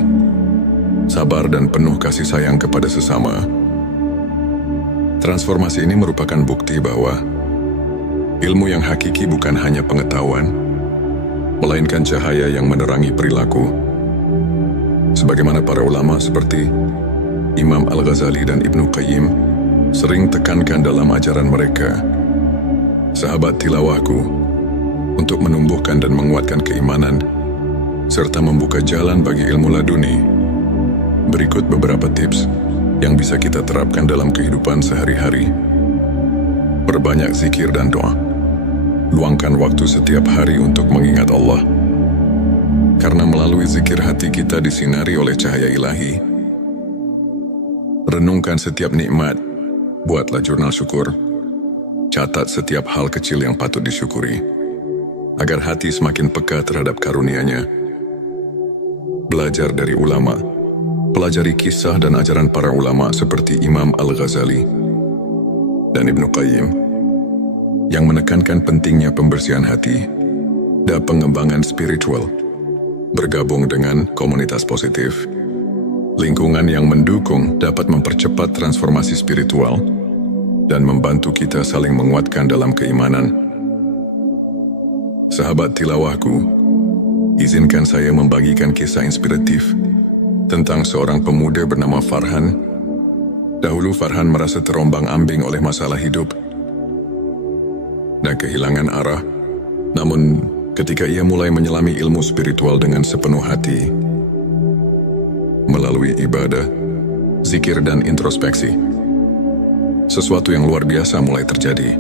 sabar dan penuh kasih sayang kepada sesama. Transformasi ini merupakan bukti bahwa ilmu yang hakiki bukan hanya pengetahuan, melainkan cahaya yang menerangi perilaku. Sebagaimana para ulama seperti Imam Al-Ghazali dan Ibnu Qayyim sering tekankan dalam ajaran mereka, sahabat tilawahku, untuk menumbuhkan dan menguatkan keimanan serta membuka jalan bagi ilmu laduni. Berikut beberapa tips yang bisa kita terapkan dalam kehidupan sehari-hari. Perbanyak zikir dan doa. Luangkan waktu setiap hari untuk mengingat Allah. Karena melalui zikir hati kita disinari oleh cahaya ilahi. Renungkan setiap nikmat. Buatlah jurnal syukur. Catat setiap hal kecil yang patut disyukuri, agar hati semakin peka terhadap karunia-Nya. Belajar dari ulama. Pelajari kisah dan ajaran para ulama seperti Imam Al-Ghazali dan Ibnu Qayyim yang menekankan pentingnya pembersihan hati dan pengembangan spiritual. Bergabung dengan komunitas positif, lingkungan yang mendukung dapat mempercepat transformasi spiritual dan membantu kita saling menguatkan dalam keimanan. Sahabat tilawahku, izinkan saya membagikan kisah inspiratif tentang seorang pemuda bernama Farhan. Dahulu Farhan merasa terombang-ambing oleh masalah hidup dan kehilangan arah. Namun, ketika ia mulai menyelami ilmu spiritual dengan sepenuh hati, melalui ibadah, zikir dan introspeksi, sesuatu yang luar biasa mulai terjadi.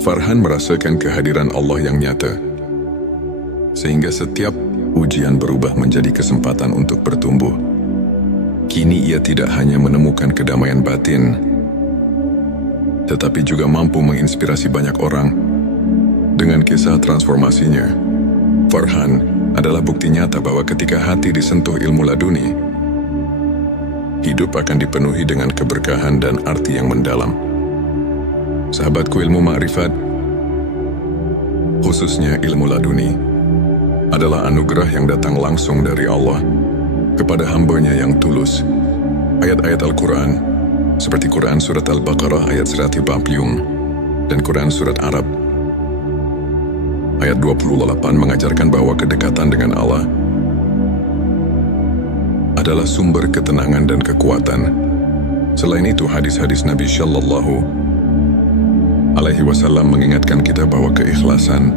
Farhan merasakan kehadiran Allah yang nyata, sehingga setiap ujian berubah menjadi kesempatan untuk bertumbuh. Kini ia tidak hanya menemukan kedamaian batin, tetapi juga mampu menginspirasi banyak orang dengan kisah transformasinya. Farhan adalah bukti nyata bahwa ketika hati disentuh ilmu laduni, hidup akan dipenuhi dengan keberkahan dan arti yang mendalam. Sahabatku, ilmu makrifat, khususnya ilmu laduni, adalah anugerah yang datang langsung dari Allah kepada hamba-Nya yang tulus. Ayat-ayat Al-Quran, seperti Quran Surat Al-Baqarah ayat 150 dan Quran Surat Arab ayat 28 mengajarkan bahwa kedekatan dengan Allah adalah sumber ketenangan dan kekuatan. Selain itu, hadis-hadis Nabi Shallallahu Alaihi Wasallam mengingatkan kita bahwa keikhlasan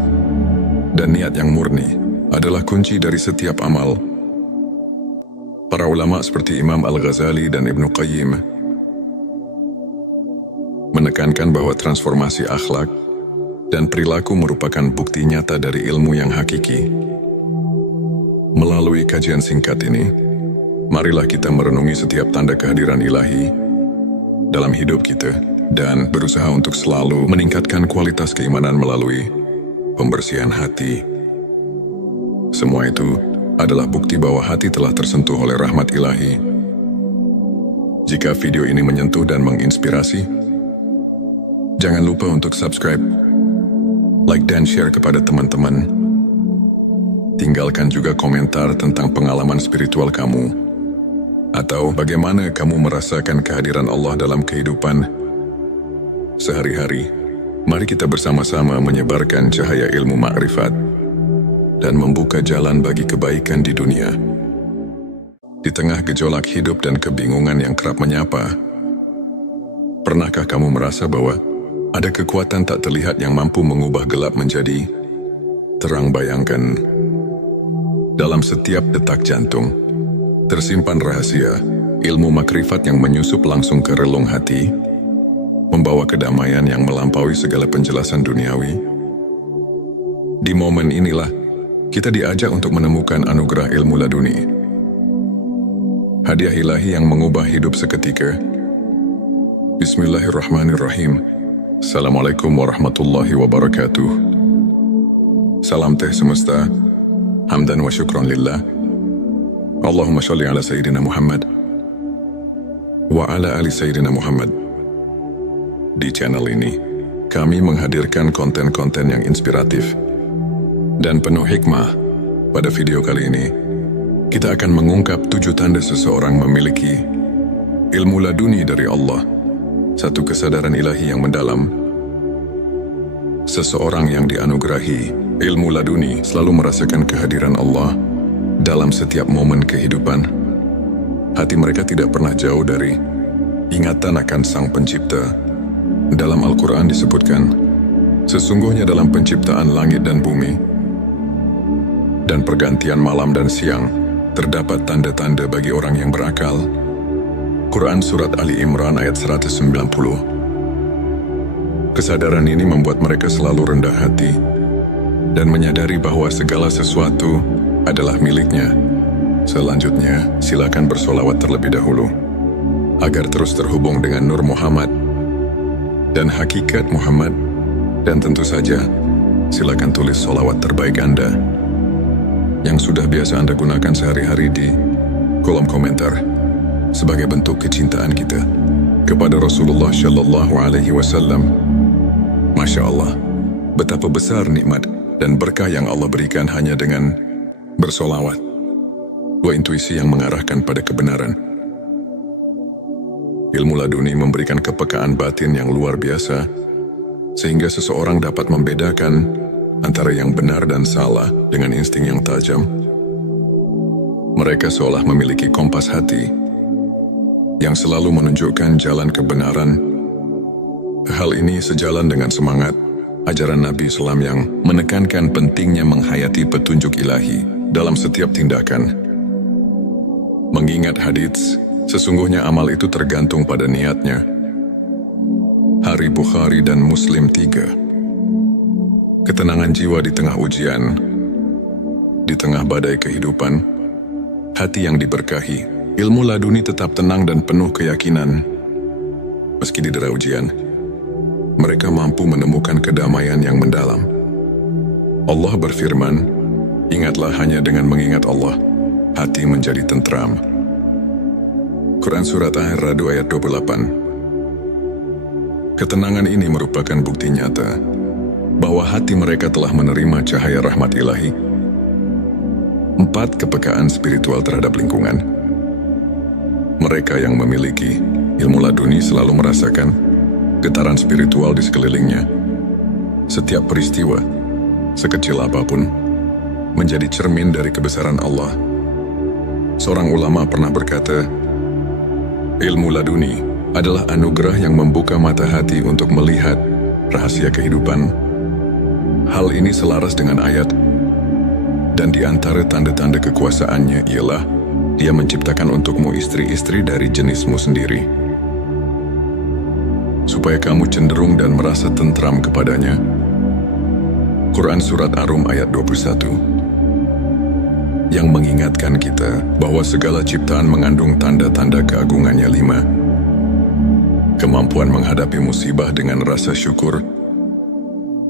dan niat yang murni adalah kunci dari setiap amal. Para ulama seperti Imam Al-Ghazali dan Ibnu Qayyim menekankan bahwa transformasi akhlak dan perilaku merupakan bukti nyata dari ilmu yang hakiki. Melalui kajian singkat ini, marilah kita merenungi setiap tanda kehadiran ilahi dalam hidup kita dan berusaha untuk selalu meningkatkan kualitas keimanan melalui pembersihan hati. Semua itu adalah bukti bahwa hati telah tersentuh oleh rahmat ilahi. Jika video ini menyentuh dan menginspirasi, jangan lupa untuk subscribe, like dan share kepada teman-teman. Tinggalkan juga komentar tentang pengalaman spiritual kamu, atau bagaimana kamu merasakan kehadiran Allah dalam kehidupan sehari-hari. Mari kita bersama-sama menyebarkan cahaya ilmu makrifat dan membuka jalan bagi kebaikan di dunia. Di tengah gejolak hidup dan kebingungan yang kerap menyapa, pernahkah kamu merasa bahwa ada kekuatan tak terlihat yang mampu mengubah gelap menjadi terang? Bayangkan, dalam setiap detak jantung tersimpan rahasia ilmu makrifat yang menyusup langsung ke relung hati, membawa kedamaian yang melampaui segala penjelasan duniawi. Di momen inilah kita diajak untuk menemukan anugerah ilmu laduni, hadiah ilahi yang mengubah hidup seketika. Bismillahirrahmanirrahim. Assalamualaikum warahmatullahi wabarakatuh. Salam teh semesta, hamdan wa syukron lillah. Allahumma sholli ala Sayyidina Muhammad wa ala ali Sayyidina Muhammad. Di channel ini, kami menghadirkan konten-konten yang inspiratif dan penuh hikmah. Pada video kali ini, kita akan mengungkap 7 tanda seseorang memiliki ilmu laduni dari Allah, satu kesadaran ilahi yang mendalam. Seseorang yang dianugerahi ilmu laduni selalu merasakan kehadiran Allah dalam setiap momen kehidupan. Hati mereka tidak pernah jauh dari ingatan akan Sang Pencipta. Dalam Al-Quran disebutkan, sesungguhnya dalam penciptaan langit dan bumi dan pergantian malam dan siang, terdapat tanda-tanda bagi orang yang berakal. Quran Surat Ali Imran ayat 190. Kesadaran ini membuat mereka selalu rendah hati dan menyadari bahwa segala sesuatu adalah miliknya. Selanjutnya, silakan bersolawat terlebih dahulu, agar terus terhubung dengan Nur Muhammad dan hakikat Muhammad. Dan tentu saja, silakan tulis solawat terbaik Anda yang sudah biasa Anda gunakan sehari-hari di kolom komentar sebagai bentuk kecintaan kita kepada Rasulullah Shallallahu Alaihi Wasallam. Masya Allah, betapa besar nikmat dan berkah yang Allah berikan hanya dengan bersolawat. Dua intuisi yang mengarahkan pada kebenaran. Ilmu laduni memberikan kepekaan batin yang luar biasa, sehingga seseorang dapat membedakan antara yang benar dan salah dengan insting yang tajam. Mereka seolah memiliki kompas hati yang selalu menunjukkan jalan kebenaran. Hal ini sejalan dengan semangat ajaran Nabi Islam yang menekankan pentingnya menghayati petunjuk ilahi dalam setiap tindakan. Mengingat hadits, sesungguhnya amal itu tergantung pada niatnya. Hari Bukhari dan Muslim 3. Ketenangan jiwa di tengah ujian, di tengah badai kehidupan, hati yang diberkahi, ilmu laduni tetap tenang dan penuh keyakinan. Meski didera ujian, mereka mampu menemukan kedamaian yang mendalam. Allah berfirman, ingatlah hanya dengan mengingat Allah, hati menjadi tentram. Quran Surat Ar-Ra'd ayat 28. Ketenangan ini merupakan bukti nyata bahwa hati mereka telah menerima cahaya rahmat ilahi. 4. Kepekaan spiritual terhadap lingkungan. Mereka yang memiliki ilmu laduni selalu merasakan getaran spiritual di sekelilingnya. Setiap peristiwa, sekecil apapun, menjadi cermin dari kebesaran Allah. Seorang ulama pernah berkata, ilmu laduni adalah anugerah yang membuka mata hati untuk melihat rahasia kehidupan. Hal ini selaras dengan ayat, dan di antara tanda-tanda kekuasaannya ialah Dia menciptakan untukmu istri-istri dari jenismu sendiri, supaya kamu cenderung dan merasa tentram kepadanya. Quran Surat Ar-Rum ayat 21. Yang mengingatkan kita bahwa segala ciptaan mengandung tanda-tanda keagungannya. 5. Kemampuan menghadapi musibah dengan rasa syukur.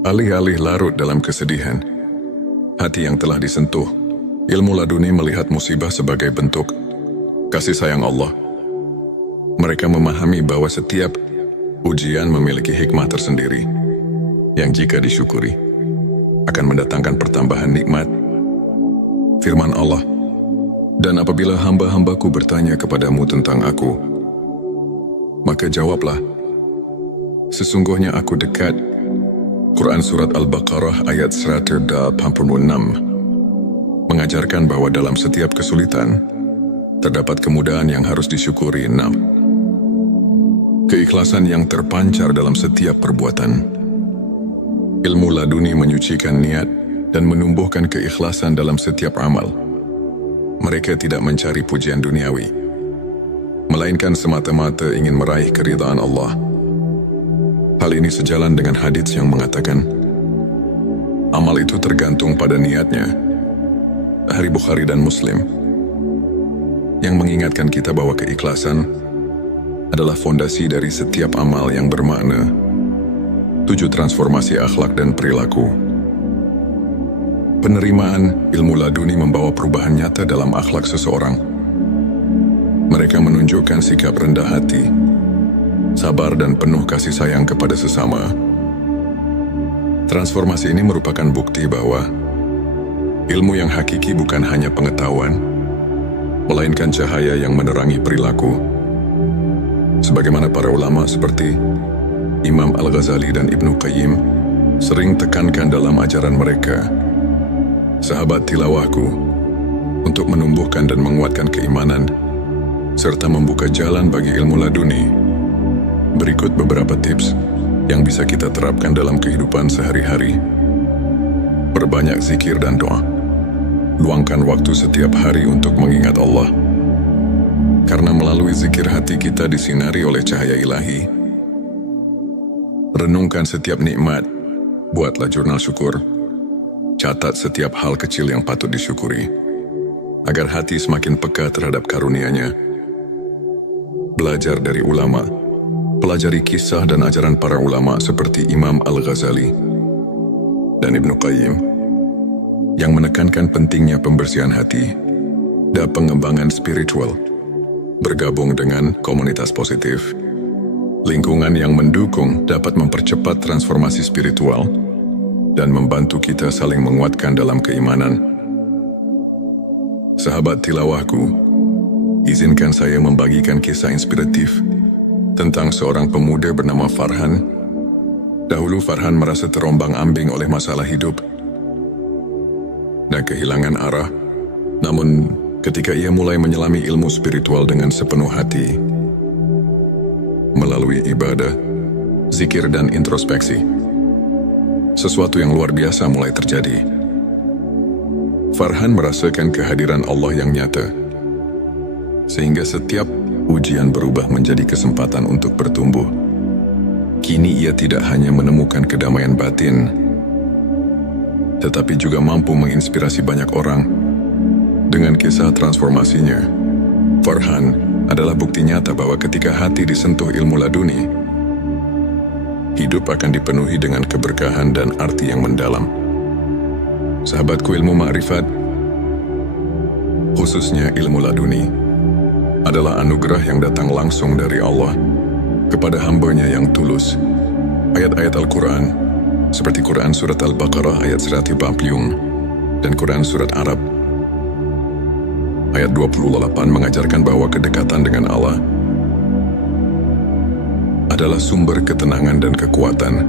Alih-alih larut dalam kesedihan, hati yang telah disentuh, ilmu laduni melihat musibah sebagai bentuk kasih sayang Allah. Mereka memahami bahwa setiap ujian memiliki hikmah tersendiri yang jika disyukuri akan mendatangkan pertambahan nikmat. Firman Allah, dan apabila hamba-hambaku bertanya kepadamu tentang aku, maka jawablah, sesungguhnya aku dekat. Quran Surat Al-Baqarah ayat 186 mengajarkan bahwa dalam setiap kesulitan terdapat kemudahan yang harus disyukuri. 6. Keikhlasan yang terpancar dalam setiap perbuatan. Ilmu laduni menyucikan niat dan menumbuhkan keikhlasan dalam setiap amal. Mereka tidak mencari pujian duniawi, melainkan semata-mata ingin meraih keridhaan Allah. Hal ini sejalan dengan hadits yang mengatakan, amal itu tergantung pada niatnya. Hari Bukhari dan Muslim, yang mengingatkan kita bahwa keikhlasan adalah fondasi dari setiap amal yang bermakna. 7. Transformasi akhlak dan perilaku. Penerimaan ilmu laduni membawa perubahan nyata dalam akhlak seseorang. Mereka menunjukkan sikap rendah hati, sabar dan penuh kasih sayang kepada sesama. Transformasi ini merupakan bukti bahwa ilmu yang hakiki bukan hanya pengetahuan, melainkan cahaya yang menerangi perilaku. Sebagaimana para ulama seperti Imam Al-Ghazali dan Ibnu Qayyim sering tekankan dalam ajaran mereka, sahabat tilawahku, untuk menumbuhkan dan menguatkan keimanan, serta membuka jalan bagi ilmu laduni. Berikut beberapa tips yang bisa kita terapkan dalam kehidupan sehari-hari. Perbanyak zikir dan doa. Luangkan waktu setiap hari untuk mengingat Allah. Karena melalui zikir hati kita disinari oleh cahaya ilahi. Renungkan setiap nikmat. Buatlah jurnal syukur. Catat setiap hal kecil yang patut disyukuri, agar hati semakin peka terhadap karunia-Nya. Belajar dari ulama. Pelajari kisah dan ajaran para ulama seperti Imam Al-Ghazali dan Ibnu Qayyim yang menekankan pentingnya pembersihan hati dan pengembangan spiritual. Bergabung dengan komunitas positif, lingkungan yang mendukung dapat mempercepat transformasi spiritual dan membantu kita saling menguatkan dalam keimanan. Sahabat tilawahku, izinkan saya membagikan kisah inspiratif tentang seorang pemuda bernama Farhan. Dahulu Farhan merasa terombang-ambing oleh masalah hidup dan kehilangan arah. Namun, ketika ia mulai menyelami ilmu spiritual dengan sepenuh hati, melalui ibadah, zikir dan introspeksi, sesuatu yang luar biasa mulai terjadi. Farhan merasakan kehadiran Allah yang nyata, sehingga setiap ujian berubah menjadi kesempatan untuk bertumbuh. Kini ia tidak hanya menemukan kedamaian batin, tetapi juga mampu menginspirasi banyak orang. Dengan kisah transformasinya, Farhan adalah bukti nyata bahwa ketika hati disentuh ilmu laduni, hidup akan dipenuhi dengan keberkahan dan arti yang mendalam. Sahabatku, ilmu ma'rifat, khususnya ilmu laduni, adalah anugerah yang datang langsung dari Allah kepada hamba-Nya yang tulus. Ayat-ayat Al-Quran, seperti Quran Surat Al-Baqarah ayat 140 dan Quran Surat Arab ayat 28 mengajarkan bahwa kedekatan dengan Allah adalah sumber ketenangan dan kekuatan.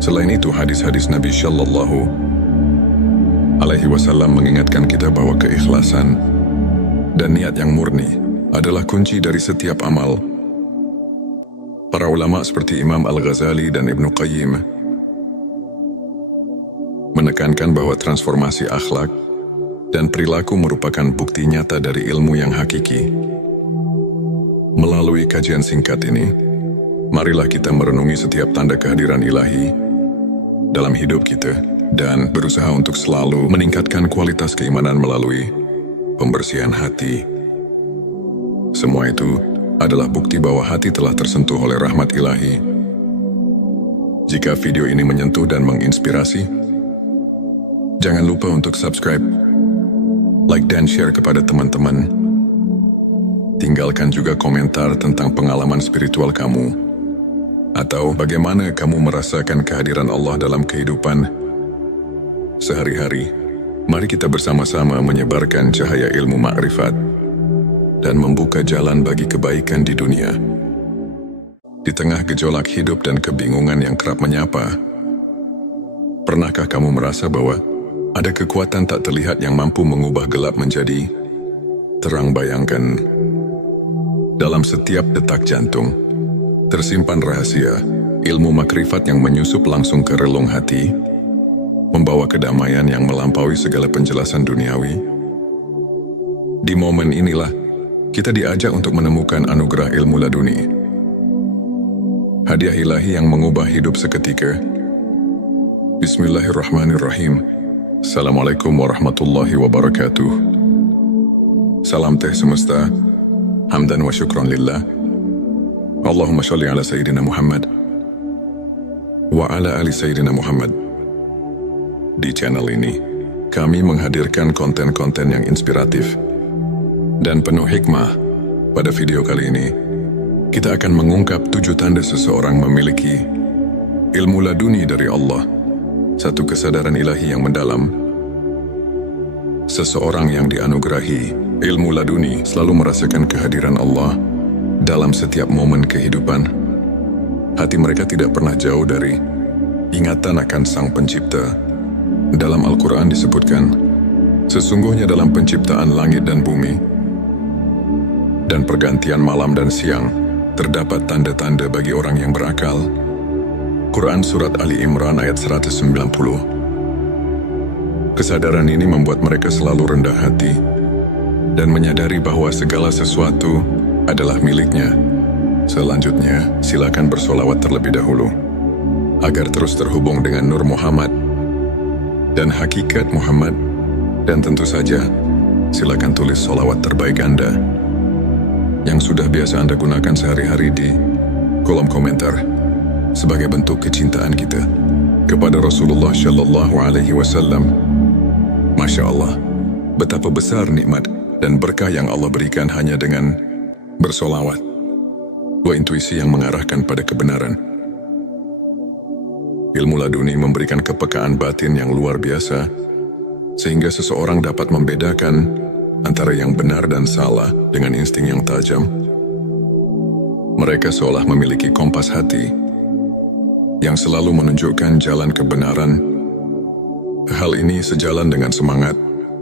Selain itu, hadis-hadis Nabi Shallallahu Alaihi Wasallam mengingatkan kita bahwa keikhlasan dan niat yang murni adalah kunci dari setiap amal. Para ulama seperti Imam Al-Ghazali dan Ibnu Qayyim menekankan bahwa transformasi akhlak dan perilaku merupakan bukti nyata dari ilmu yang hakiki. Melalui kajian singkat ini, marilah kita merenungi setiap tanda kehadiran ilahi dalam hidup kita dan berusaha untuk selalu meningkatkan kualitas keimanan melalui pembersihan hati. Semua itu adalah bukti bahwa hati telah tersentuh oleh rahmat ilahi. Jika video ini menyentuh dan menginspirasi, jangan lupa untuk subscribe, like dan share kepada teman-teman. Tinggalkan juga komentar tentang pengalaman spiritual kamu, atau bagaimana kamu merasakan kehadiran Allah dalam kehidupan sehari-hari. Mari kita bersama-sama menyebarkan cahaya ilmu ma'rifat dan membuka jalan bagi kebaikan di dunia. Di tengah gejolak hidup dan kebingungan yang kerap menyapa, pernahkah kamu merasa bahwa ada kekuatan tak terlihat yang mampu mengubah gelap menjadi terang? Bayangkan, dalam setiap detak jantung tersimpan rahasia ilmu makrifat yang menyusup langsung ke relung hati, membawa kedamaian yang melampaui segala penjelasan duniawi. Di momen inilah kita diajak untuk menemukan anugerah ilmu laduni, hadiah ilahi yang mengubah hidup seketika. Bismillahirrahmanirrahim. Assalamualaikum warahmatullahi wabarakatuh. Salam teh semesta, hamdan wa syukran lillah. Allahumma sholli ala Sayyidina Muhammad wa ala ali Sayyidina Muhammad. Di channel ini, kami menghadirkan konten-konten yang inspiratif dan penuh hikmah. Pada video kali ini, kita akan mengungkap 7 tanda seseorang memiliki ilmu laduni dari Allah, satu kesadaran ilahi yang mendalam. Seseorang yang dianugerahi ilmu laduni selalu merasakan kehadiran Allah dalam setiap momen kehidupan. Hati mereka tidak pernah jauh dari ingatan akan Sang Pencipta. Dalam Al-Quran disebutkan, sesungguhnya dalam penciptaan langit dan bumi dan pergantian malam dan siang, terdapat tanda-tanda bagi orang yang berakal. Quran Surat Ali Imran ayat 190. Kesadaran ini membuat mereka selalu rendah hati dan menyadari bahwa segala sesuatu adalah miliknya. Selanjutnya, silakan bersolawat terlebih dahulu agar terus terhubung dengan Nur Muhammad dan hakikat Muhammad. Dan tentu saja, silakan tulis solawat terbaik Anda yang sudah biasa Anda gunakan sehari-hari di kolom komentar sebagai bentuk kecintaan kita kepada Rasulullah Shallallahu Alaihi Wasallam. Masya Allah, betapa besar nikmat dan berkah yang Allah berikan hanya dengan bersolawat. Dua intuisi yang mengarahkan pada kebenaran. Ilmu laduni memberikan kepekaan batin yang luar biasa, sehingga seseorang dapat membedakan antara yang benar dan salah dengan insting yang tajam. Mereka seolah memiliki kompas hati yang selalu menunjukkan jalan kebenaran. Hal ini sejalan dengan semangat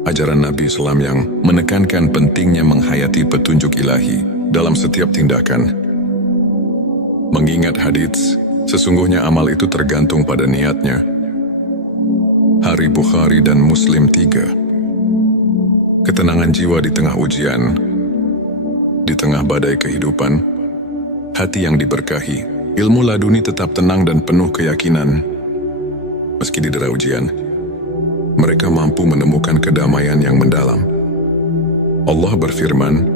ajaran Nabi Islam yang menekankan pentingnya menghayati petunjuk ilahi dalam setiap tindakan. Mengingat hadits, sesungguhnya amal itu tergantung pada niatnya. Hari Bukhari dan Muslim 3. Ketenangan jiwa di tengah ujian, di tengah badai kehidupan, hati yang diberkahi, ilmu laduni tetap tenang dan penuh keyakinan. Meski didera ujian, mereka mampu menemukan kedamaian yang mendalam. Allah berfirman,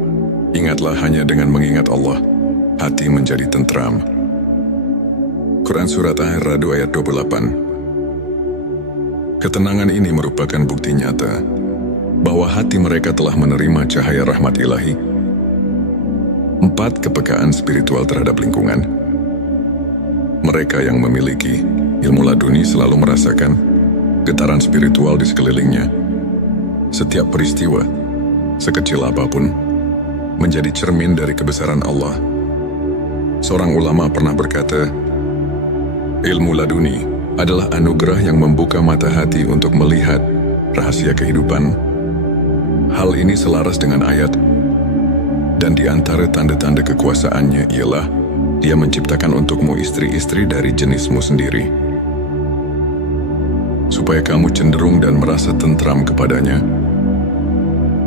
ingatlah hanya dengan mengingat Allah, hati menjadi tentram. Quran Surat Ar-Ra'd ayat 28. Ketenangan ini merupakan bukti nyata bahwa hati mereka telah menerima cahaya rahmat ilahi. 4. Kepekaan spiritual terhadap lingkungan. Mereka yang memiliki ilmu laduni selalu merasakan getaran spiritual di sekelilingnya. Setiap peristiwa, sekecil apapun, menjadi cermin dari kebesaran Allah. Seorang ulama pernah berkata, ilmu laduni adalah anugerah yang membuka mata hati untuk melihat rahasia kehidupan. Hal ini selaras dengan ayat, dan di antara tanda-tanda kekuasaannya ialah Dia menciptakan untukmu istri-istri dari jenismu sendiri, supaya kamu cenderung dan merasa tentram kepadanya.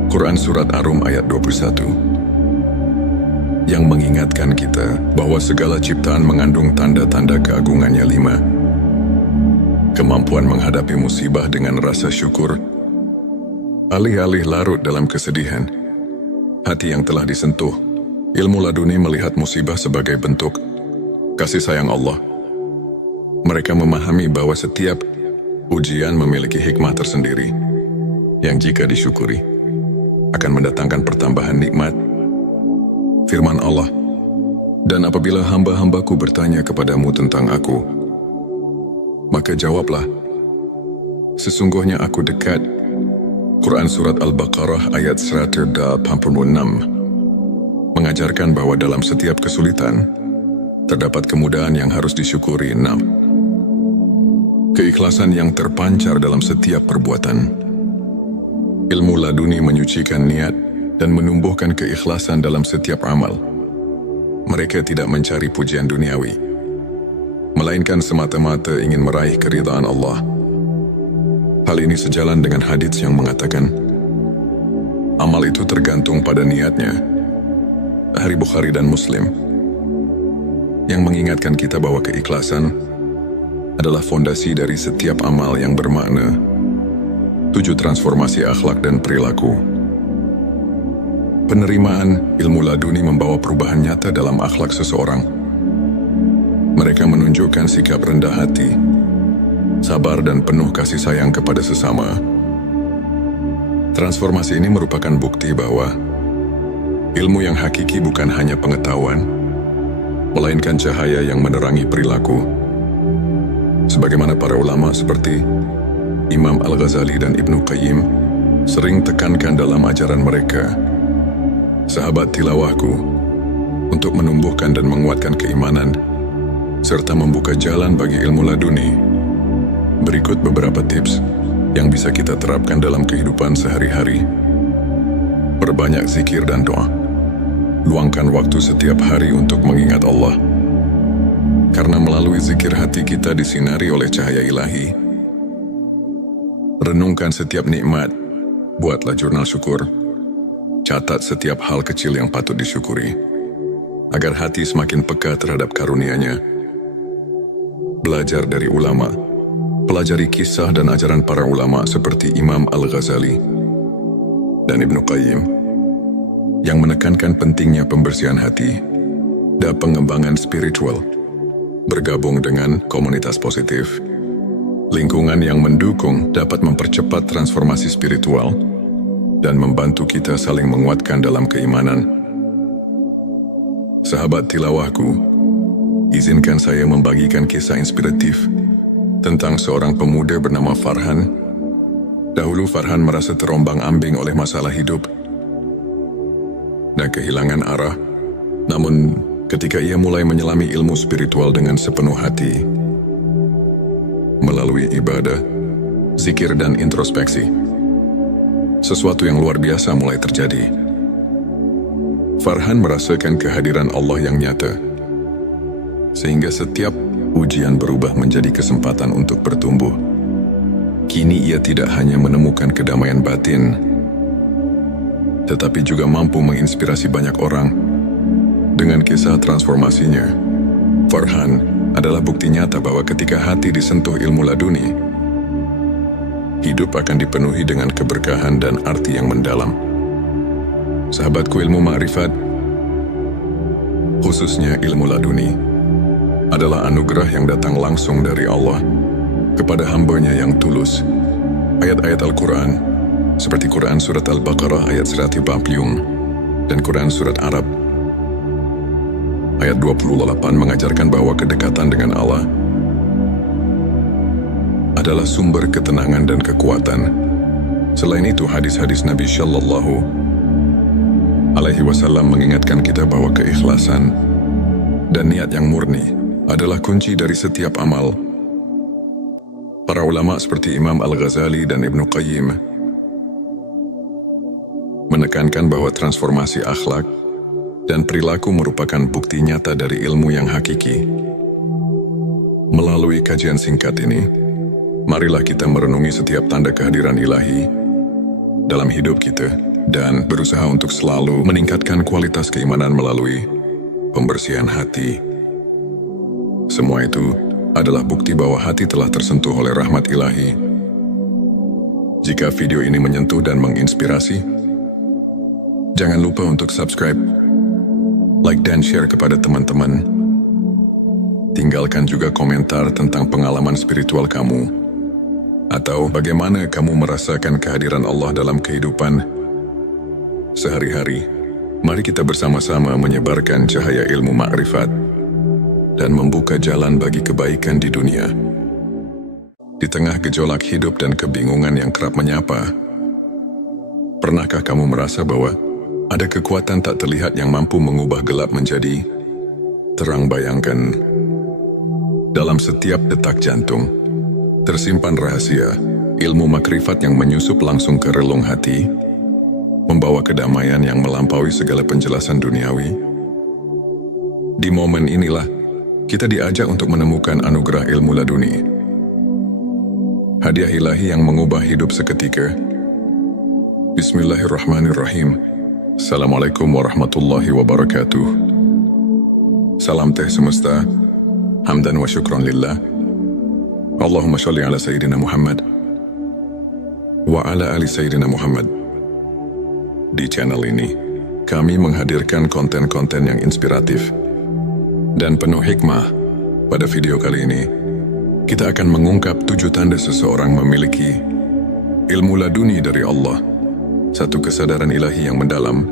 Quran Surat Ar-Rum ayat 21. Yang mengingatkan kita bahwa segala ciptaan mengandung tanda-tanda keagungannya. 5. Kemampuan menghadapi musibah dengan rasa syukur. Alih-alih larut dalam kesedihan, hati yang telah disentuh, ilmu laduni melihat musibah sebagai bentuk kasih sayang Allah. Mereka memahami bahwa setiap ujian memiliki hikmah tersendiri, yang jika disyukuri, akan mendatangkan pertambahan nikmat. Firman Allah, dan apabila hamba-hambaku bertanya kepadamu tentang aku, maka jawablah, sesungguhnya aku dekat. Quran Surat Al-Baqarah ayat 186 mengajarkan bahwa dalam setiap kesulitan, terdapat kemudahan yang harus disyukuri. 6. Keikhlasan yang terpancar dalam setiap perbuatan. Ilmu laduni menyucikan niat dan menumbuhkan keikhlasan dalam setiap amal. Mereka tidak mencari pujian duniawi, melainkan semata-mata ingin meraih keridhaan Allah. Hal ini sejalan dengan hadits yang mengatakan, amal itu tergantung pada niatnya. Hari Bukhari dan Muslim, yang mengingatkan kita bahwa keikhlasan adalah fondasi dari setiap amal yang bermakna. 7. Transformasi akhlak dan perilaku. Penerimaan ilmu laduni membawa perubahan nyata dalam akhlak seseorang. Mereka menunjukkan sikap rendah hati, sabar dan penuh kasih sayang kepada sesama. Transformasi ini merupakan bukti bahwa ilmu yang hakiki bukan hanya pengetahuan, melainkan cahaya yang menerangi perilaku. Sebagaimana para ulama seperti Imam Al-Ghazali dan Ibnu Qayyim sering tekankan dalam ajaran mereka, sahabat tilawahku, untuk menumbuhkan dan menguatkan keimanan, serta membuka jalan bagi ilmu laduni. Berikut beberapa tips yang bisa kita terapkan dalam kehidupan sehari-hari. Perbanyak zikir dan doa. Luangkan waktu setiap hari untuk mengingat Allah. Karena melalui zikir hati kita disinari oleh cahaya ilahi. Renungkan setiap nikmat. Buatlah jurnal syukur. Catat setiap hal kecil yang patut disyukuri, agar hati semakin peka terhadap karunia-Nya. Belajar dari ulama. Pelajari kisah dan ajaran para ulama seperti Imam Al-Ghazali dan Ibnu Qayyim yang menekankan pentingnya pembersihan hati dan pengembangan spiritual. Bergabung dengan komunitas positif, lingkungan yang mendukung dapat mempercepat transformasi spiritual dan membantu kita saling menguatkan dalam keimanan. Sahabat tilawahku, izinkan saya membagikan kisah inspiratif tentang seorang pemuda bernama Farhan. Dahulu Farhan merasa terombang-ambing oleh masalah hidup dan kehilangan arah. Namun, ketika ia mulai menyelami ilmu spiritual dengan sepenuh hati, melalui ibadah, zikir dan introspeksi, sesuatu yang luar biasa mulai terjadi. Farhan merasakan kehadiran Allah yang nyata, sehingga setiap ujian berubah menjadi kesempatan untuk bertumbuh. Kini ia tidak hanya menemukan kedamaian batin, tetapi juga mampu menginspirasi banyak orang. Dengan kisah transformasinya, Farhan adalah bukti nyata bahwa ketika hati disentuh ilmu laduni, hidup akan dipenuhi dengan keberkahan dan arti yang mendalam. Sahabatku, ilmu ma'rifat, khususnya ilmu laduni, adalah anugerah yang datang langsung dari Allah kepada hamba-Nya yang tulus. Ayat-ayat Al-Quran, seperti Quran Surat Al-Baqarah ayat 140 dan Quran Surat Arab ayat 28 mengajarkan bahwa kedekatan dengan Allah adalah sumber ketenangan dan kekuatan. Selain itu, hadis-hadis Nabi Shallallahu Alaihi Wasallam mengingatkan kita bahwa keikhlasan dan niat yang murni adalah kunci dari setiap amal. Para ulama seperti Imam Al-Ghazali dan Ibnu Qayyim menekankan bahwa transformasi akhlak dan perilaku merupakan bukti nyata dari ilmu yang hakiki. Melalui kajian singkat ini, marilah kita merenungi setiap tanda kehadiran ilahi dalam hidup kita dan berusaha untuk selalu meningkatkan kualitas keimanan melalui pembersihan hati. Semua itu adalah bukti bahwa hati telah tersentuh oleh rahmat ilahi. Jika video ini menyentuh dan menginspirasi, jangan lupa untuk subscribe, like dan share kepada teman-teman. Tinggalkan juga komentar tentang pengalaman spiritual kamu, atau bagaimana kamu merasakan kehadiran Allah dalam kehidupan sehari-hari. Mari kita bersama-sama menyebarkan cahaya ilmu ma'rifat dan membuka jalan bagi kebaikan di dunia. Di tengah gejolak hidup dan kebingungan yang kerap menyapa, pernahkah kamu merasa bahwa ada kekuatan tak terlihat yang mampu mengubah gelap menjadi terang? Bayangkan, dalam setiap detak jantung tersimpan rahasia ilmu makrifat yang menyusup langsung ke relung hati, membawa kedamaian yang melampaui segala penjelasan duniawi. Di momen inilah kita diajak untuk menemukan anugerah ilmu laduni, hadiah ilahi yang mengubah hidup seketika. Bismillahirrahmanirrahim. Assalamualaikum warahmatullahi wabarakatuh. Salam teh semesta, hamdan wa syukran lillah. Allahumma sholli ala Sayyidina Muhammad wa ala ali Sayyidina Muhammad. Di channel ini, kami menghadirkan konten-konten yang inspiratif dan penuh hikmah. Pada video kali ini, kita akan mengungkap 7 tanda seseorang memiliki ilmu laduni dari Allah satu kesadaran ilahi yang mendalam.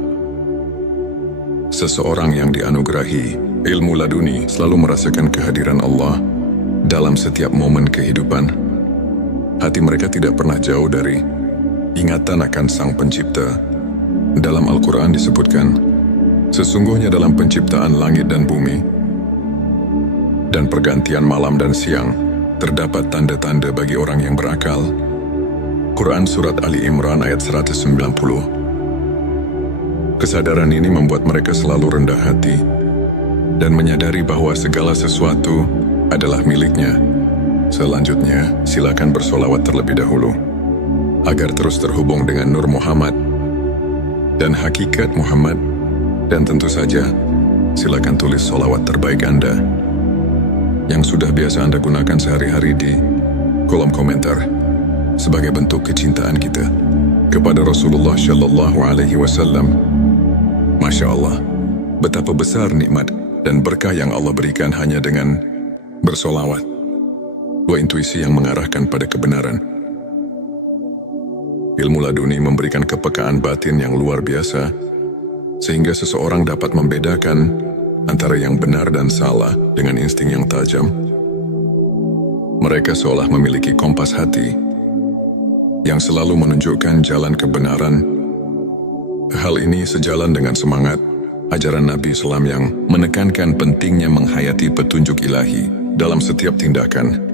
Seseorang yang dianugerahi ilmu laduni selalu merasakan kehadiran Allah dalam setiap momen kehidupan. Hati mereka tidak pernah jauh dari ingatan akan Sang Pencipta. Dalam Al-Quran disebutkan, sesungguhnya dalam penciptaan langit dan bumi dan pergantian malam dan siang, terdapat tanda-tanda bagi orang yang berakal. Quran Surat Ali Imran ayat 190. Kesadaran ini membuat mereka selalu rendah hati dan menyadari bahwa segala sesuatu adalah miliknya. Selanjutnya, silakan bersolawat terlebih dahulu agar terus terhubung dengan Nur Muhammad dan hakikat Muhammad. Dan tentu saja, silakan tulis solawat terbaik Anda yang sudah biasa Anda gunakan sehari-hari di kolom komentar sebagai bentuk kecintaan kita kepada Rasulullah Shallallahu Alaihi Wasallam. Masya Allah, betapa besar nikmat dan berkah yang Allah berikan hanya dengan bersolawat. Dua intuisi yang mengarahkan pada kebenaran. Ilmu laduni memberikan kepekaan batin yang luar biasa, sehingga seseorang dapat membedakan antara yang benar dan salah dengan insting yang tajam. Mereka seolah memiliki kompas hati yang selalu menunjukkan jalan kebenaran. Hal ini sejalan dengan semangat ajaran Nabi Islam yang menekankan pentingnya menghayati petunjuk ilahi dalam setiap tindakan.